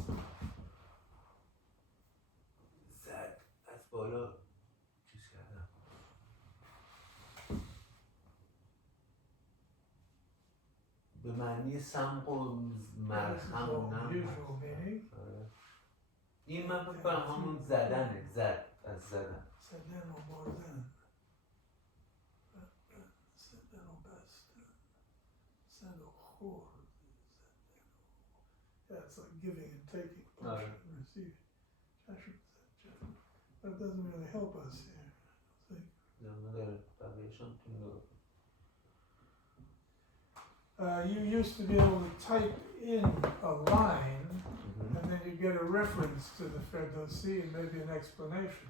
زد از بالا چیز کردم. به معنی سمق و مرهم نه. این من فکر کنم همون زدنه. زد از زدن. زدن و بردن. زدن و بستن. زد و خورد. Yeah, it's like giving and taking, pushing and receiving. That doesn't really help us here, I think. You used to be able to type in a line and then you get a reference to the Ferdowsi and maybe an explanation.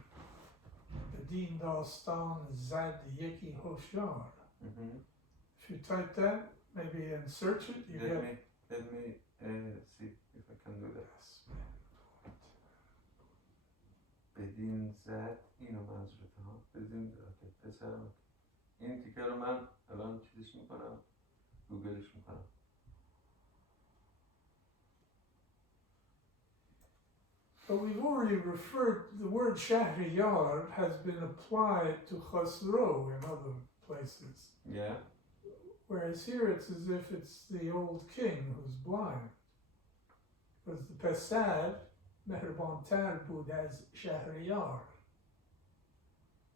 بدین داستان زد یکی هوشیار. Mhm. If you type that, maybe and search it, you get... Let me see if I can do that. بدین زد اینو منظورته ها. بدین زد پسر این تیکه رو من الان چیزش میکنم، گوگلش میکنم. But we've already referred, the word Shahriyar has been applied to Khosrow in other places. Yeah. Whereas here it's as if it's the old king who's blind. Because the Pesad, Mehrabantar Bud as Shahriyar.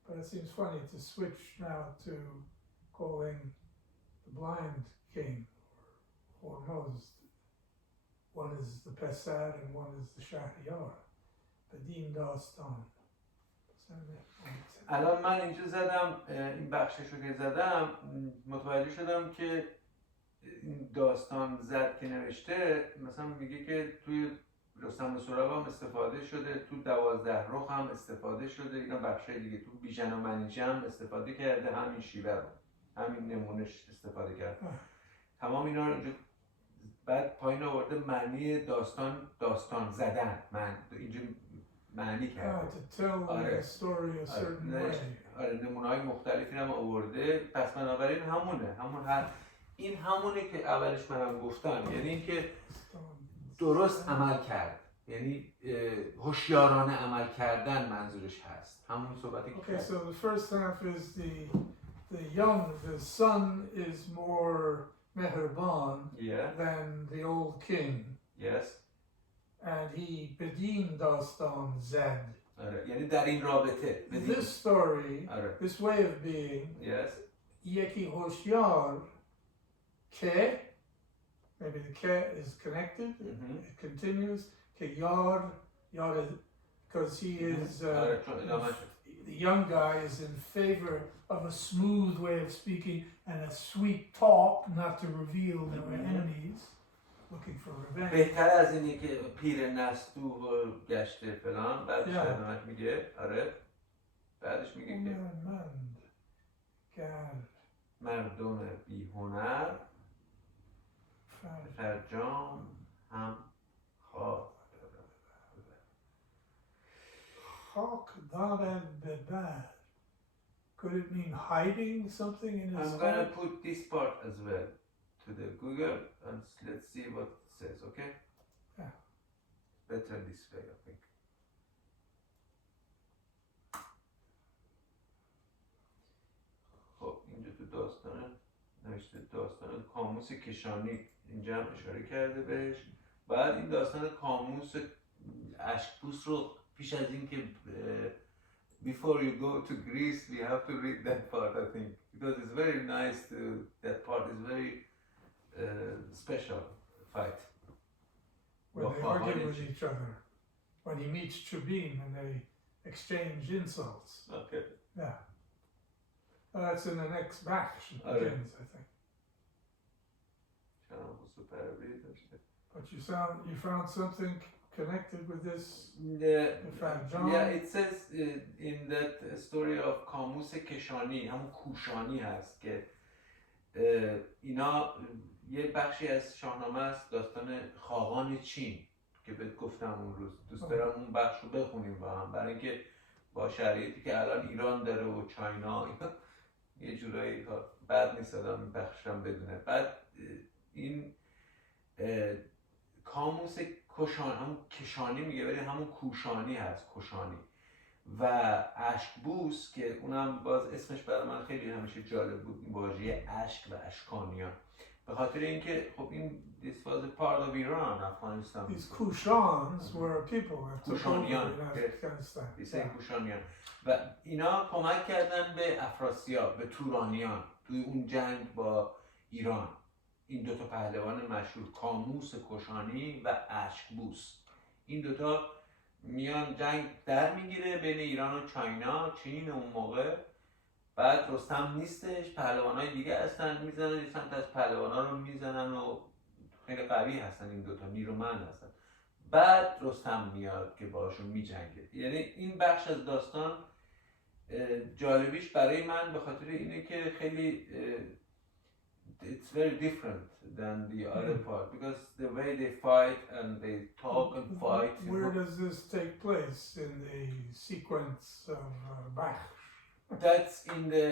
But it seems funny to switch now to calling the blind king, or knows. One is the Pesad and one is the Shahriyar. Bedin Dastan. الان من اینجا زدم، این بخشش رو که زدم متوجه شدم که این داستان زد که نوشته مثلا میگه که توی رستم و سهراب هم استفاده شده، تو 12 رخ هم استفاده شده، اینا بخشای دیگه تو بیژن و منیژه هم استفاده کرده، همین شیوه رو همین نمونش استفاده کرد. تمام اینا رو اینجا بعد پایین آورده معنی داستان زدن، من اینجا معنی کرده. To tell a story a certain way. آره نمونه‌های مختلفی هم آورده، پس بنابراین این همونه که اولش منم گفتم، یعنی اینکه درست عمل کرد، یعنی هوشیارانه عمل کردن منظورش هست، همون صحبتی که Okay, so the first half is the son is more mehraban than the old king. Yes. And he bedin dastan zed. یعنی در این رابطه. This story, this way of being, yeki hoshyar ke, maybe the ke is connected, it continues, ke yar is, because he is, the young guy is in favor of a smooth way of speaking and a sweet talk, not to reveal there were enemies. Looking for revenge. بهتر از اینه که پیر نستوه و گشته فلان، بعدش شاهنامه میگه بعدش میگه که مردم بی هنر فرجام هم خاک دارد به بر. Could it mean hiding something in his I'm gonna put this part as well to the Google and let's see what it says, okay? Yeah. Better this way, I think. خب اینجا تو داستان نوشته داستان کاموس کشانی، اینجا هم اشاره کرده بهش. بعد این داستان کاموس اشکپوس رو پیش از این که before you go to Greece we have to read that part, I think, because it's very nice to, that part is very special fight. When they argue with each other, when he meets Chubin and they exchange insults. Okay. Yeah. Well, that's in the next batch. It begins, I think. But you found something connected with this. Yeah, it says in that story of کاموس کشانی، همون کوشانی هست که اینا یه بخشی از شاهنامه است، داستان خاقان چین که بهت گفتم اون روز. دوست دارم اون بخش رو بخونیم با هم، برای اینکه با شرایطی که الان ایران داره و چاینا یه جورایی بد نیست آدم این بخشم بدونه. بعد این کاموس کشان، همون کشانی میگه ولی همون کوشانی هست، کشانی. و اشکبوس که اونم باز اسمش برای من خیلی همیشه جالب بود، این واژه اشک و اشکانیان، به خاطر اینکه خب این this was a part of Iran, Afghanistan. These Kushans were people that took over in Afghanistan. کوشانیان و اینا کمک کردن به افراسیاب، به تورانیان توی اون جنگ با ایران. این دوتا پهلوان مشهور، کاموس کشانی و اشکبوس، این دوتا میان جنگ در میگیره بین ایران و چین اون موقع. بعد رستم نیستش، پهلوانای دیگه هستن میزنن، یه سمت از پهلوانا رو میزنن و خیلی قوی هستن این دوتا، نیرومند هستن. بعد رستم میاد که باشون میجنگه. یعنی این بخش از داستان جالبیش برای من به خاطر اینه که خیلی it's very different than the other part because the way they fight and they talk and fight. Where does this take place in the sequence of Bach? That's in the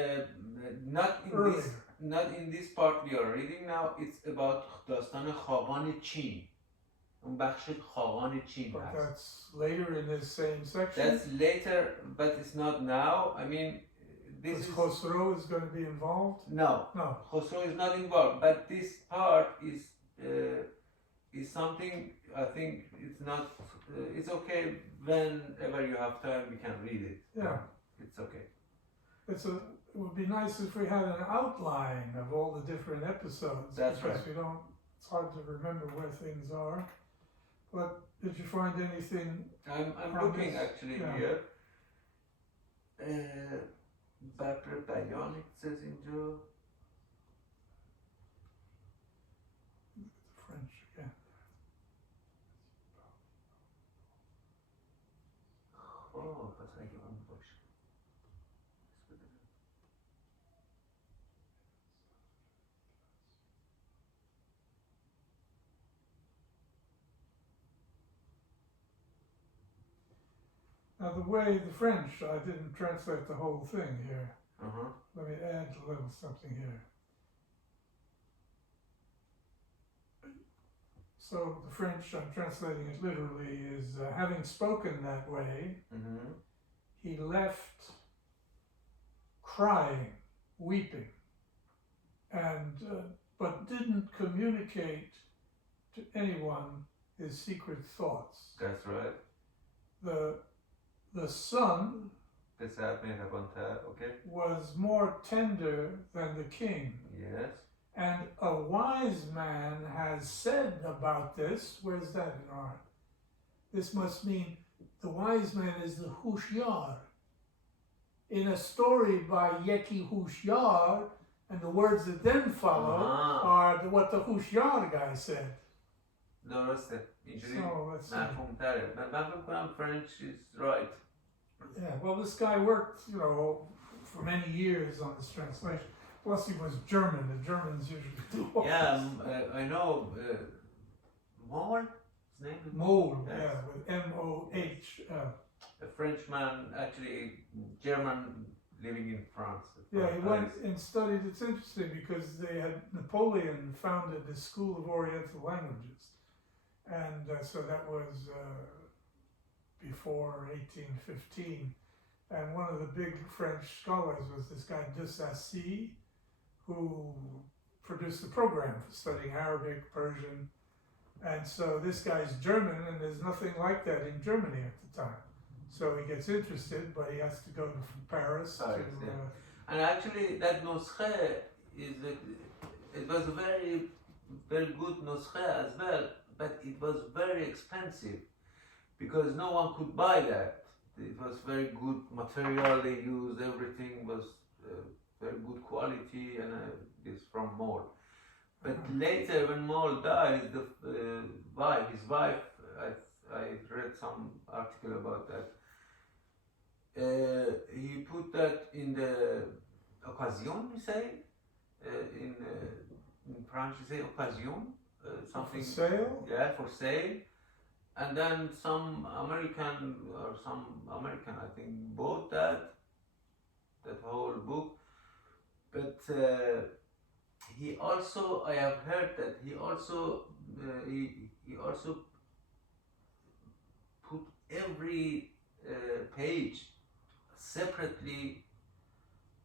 Earlier. not in this part we are reading now. It's about داستان خاقان چین. اون بخش خاقان چین But هست. that's later in this same section. That's later, but it's not now. I mean, this Is is Khosrow is going to be involved? no. No. Khosrow is not involved, but this part is something I think it's not. It's okay whenever you have time, you can read it. Yeah. It's okay. It would be nice if we had an outline of all the different episodes. That's because right. we don't. It's hard to remember where things are. But did you find anything? I'm on looking this? actually Yeah. here. ببر بیان it says اینجا. French again. خب پس اگه اون باشه. Now the way the French, I didn't translate the whole thing here. Uh-huh. Let me add a little something here. So the French, I'm translating it literally, is having spoken that way, Mm-hmm. he left crying, weeping, and but didn't communicate to anyone his secret thoughts. That's right. The son پسر مهربان‌تر. Okay. was more tender than the king. Yes. And a wise man has said about this, where's that in art? This must mean the wise man is the Hushyar. In a story by Yeki Hushyar, and the words that then follow are what the Hushyar guy said. درسته. اینجوری So let's see. مفهوم‌تره. من فکر کنم French is right. Yeah, well, this guy worked, for many years on this translation. Plus, he was German. The Germans usually do all Yeah, this. I know. Moll? His name is Mohl, Yes. yeah, with M-O-H. A Frenchman, actually German, living in France. Yeah, he went and studied. It's interesting because Napoleon founded the School of Oriental Languages. And so that was before 1815. And one of the big French scholars was this guy de Sacy, who produced the program for studying Arabic, Persian. And so this guy's German, and there's nothing like that in Germany at the time. So he gets interested, but he has to go to Paris. And actually, that nuskhe it was a very, very good nuskhe as well, but it was very expensive because no one could buy that. It was very good material they used, everything was very good quality, and it's from Moll. But later, when Moll died, his wife, I read some article about that. He put that in the occasion, you say? In French, you say occasion? Something. For sale? Yeah, for sale. And then some American, I think, bought that whole book. But he also, I have heard that he also put every page separately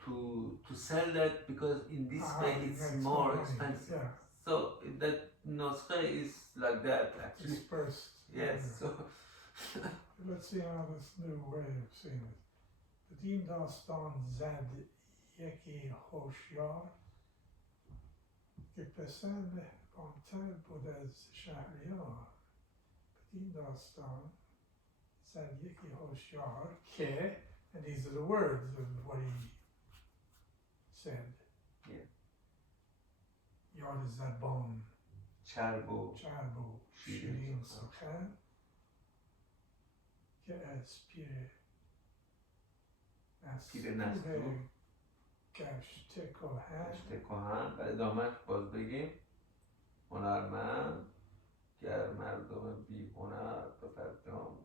to sell that, because in this way it's more expensive. Yeah. So that nuskhe is like that actually. Dispersed. Yes. So Let's see how this new way of seeing it. Bedien dastan zad yeki hoshyar که پسر مهربانتر بود از شهریار. بدین داستان زد یکی هوشیار که, and these are the words of what he said. Yeah. یاد زبان چرب و شیرین سخن که از پیر پیر نستو گشته کهن گشته کهن و ادامهش باز بگیم هنرمند گر مردم بی هنر به فرجام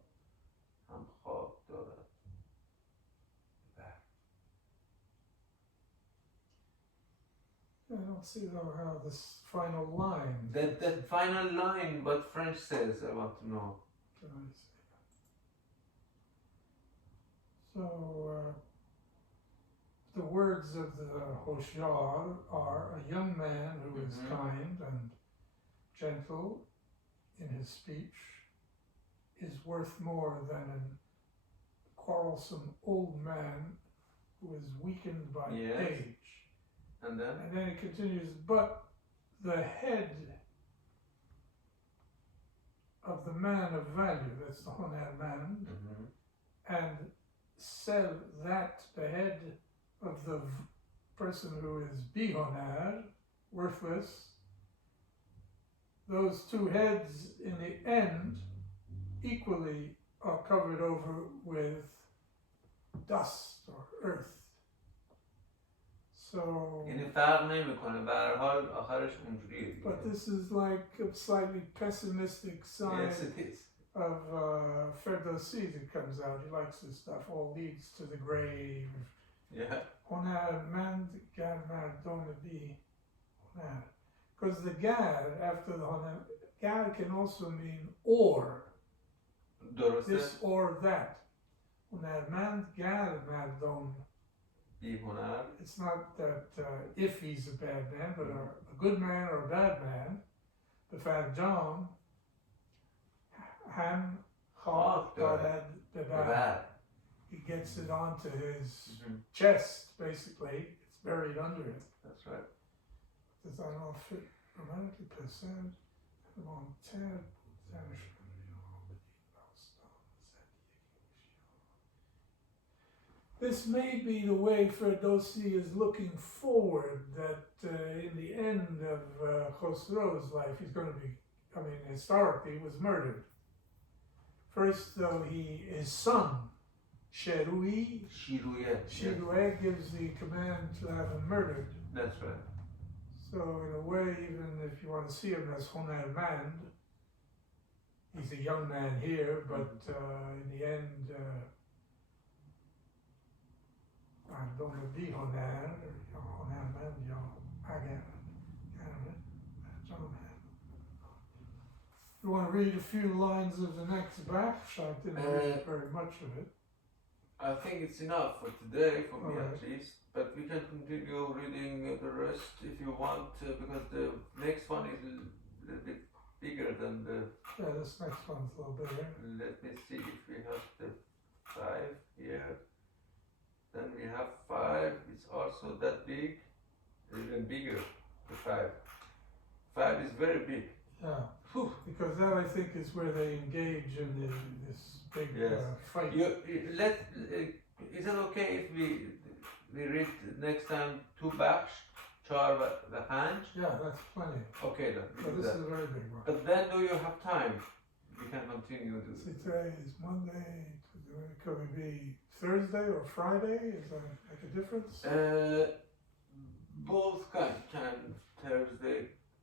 هم خواب دارد. I don't see though how this final line. That final line, what French says, I want to know. Can I see? So the words of the Hoshyar are a young man who is kind and gentle in his speech is worth more than a quarrelsome old man who is weakened by age. And then it continues, but the head of the man of value, that's the honer man, and sell that, the head of the person who is bihoner, worthless, those two heads in the end equally are covered over with dust or earth. So, یعنی فرق نمیکنه به هر حال آخرش اونجوریه. But this is like a slightly pessimistic side Yes, it is. of Ferdowsi that comes out. He likes this stuff. All leads to the grave. Yeah. Honar gad mardom bi honar. Because the gad after the honar, gad can also mean or. درسته. This or that. Honar gad mardom. It's not that if he's a bad man, but a good man or a bad man. The Farjam, Ham, Khawf, Bad. He gets it onto his chest, basically. It's buried under it. That's right. Does that all fit romantically? Percent, long tab, This may be the way Ferdowsi is looking forward, that in the end of Khosrow's life, he's going to be, historically, he was murdered. First, though, his son, Shiruye gives the command to have him murdered. That's right. So, in a way, even if you want to see him as Honermand, he's a young man here, but in the end, you want to read a few lines of the next batch? I didn't read very much of it. I think it's enough for today, for me right. at least. But we can continue reading the rest if you want, because the next one is a little bit bigger than the... Yeah, this next one's a little bigger. Let me see if we have the 5 here. Then we have 5, it's also that big, even bigger, the 5. 5 is very big. Yeah, Whew. because that I think is where they engage in this big fight. Is it okay if we read next time 2 bakhsh, 4 و 5? Yeah, that's plenty. Okay then. So this is a very big one. But then do you have time? We can continue to See, today is Monday. Could it be Thursday or Friday? Is that make a difference? Both can. Thursday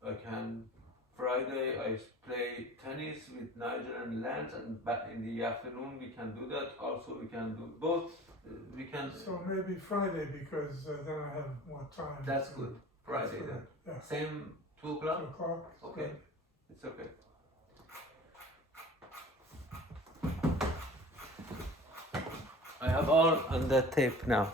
I can. Friday I play tennis with Nigel and Lance, and back in the afternoon we can do that. Also we can do both. We can. So maybe Friday, because then I have more time. That's good. Friday then. Yeah. Same 2 2 o'clock? o'clock. Okay. Good. It's okay. I have all on the tape now.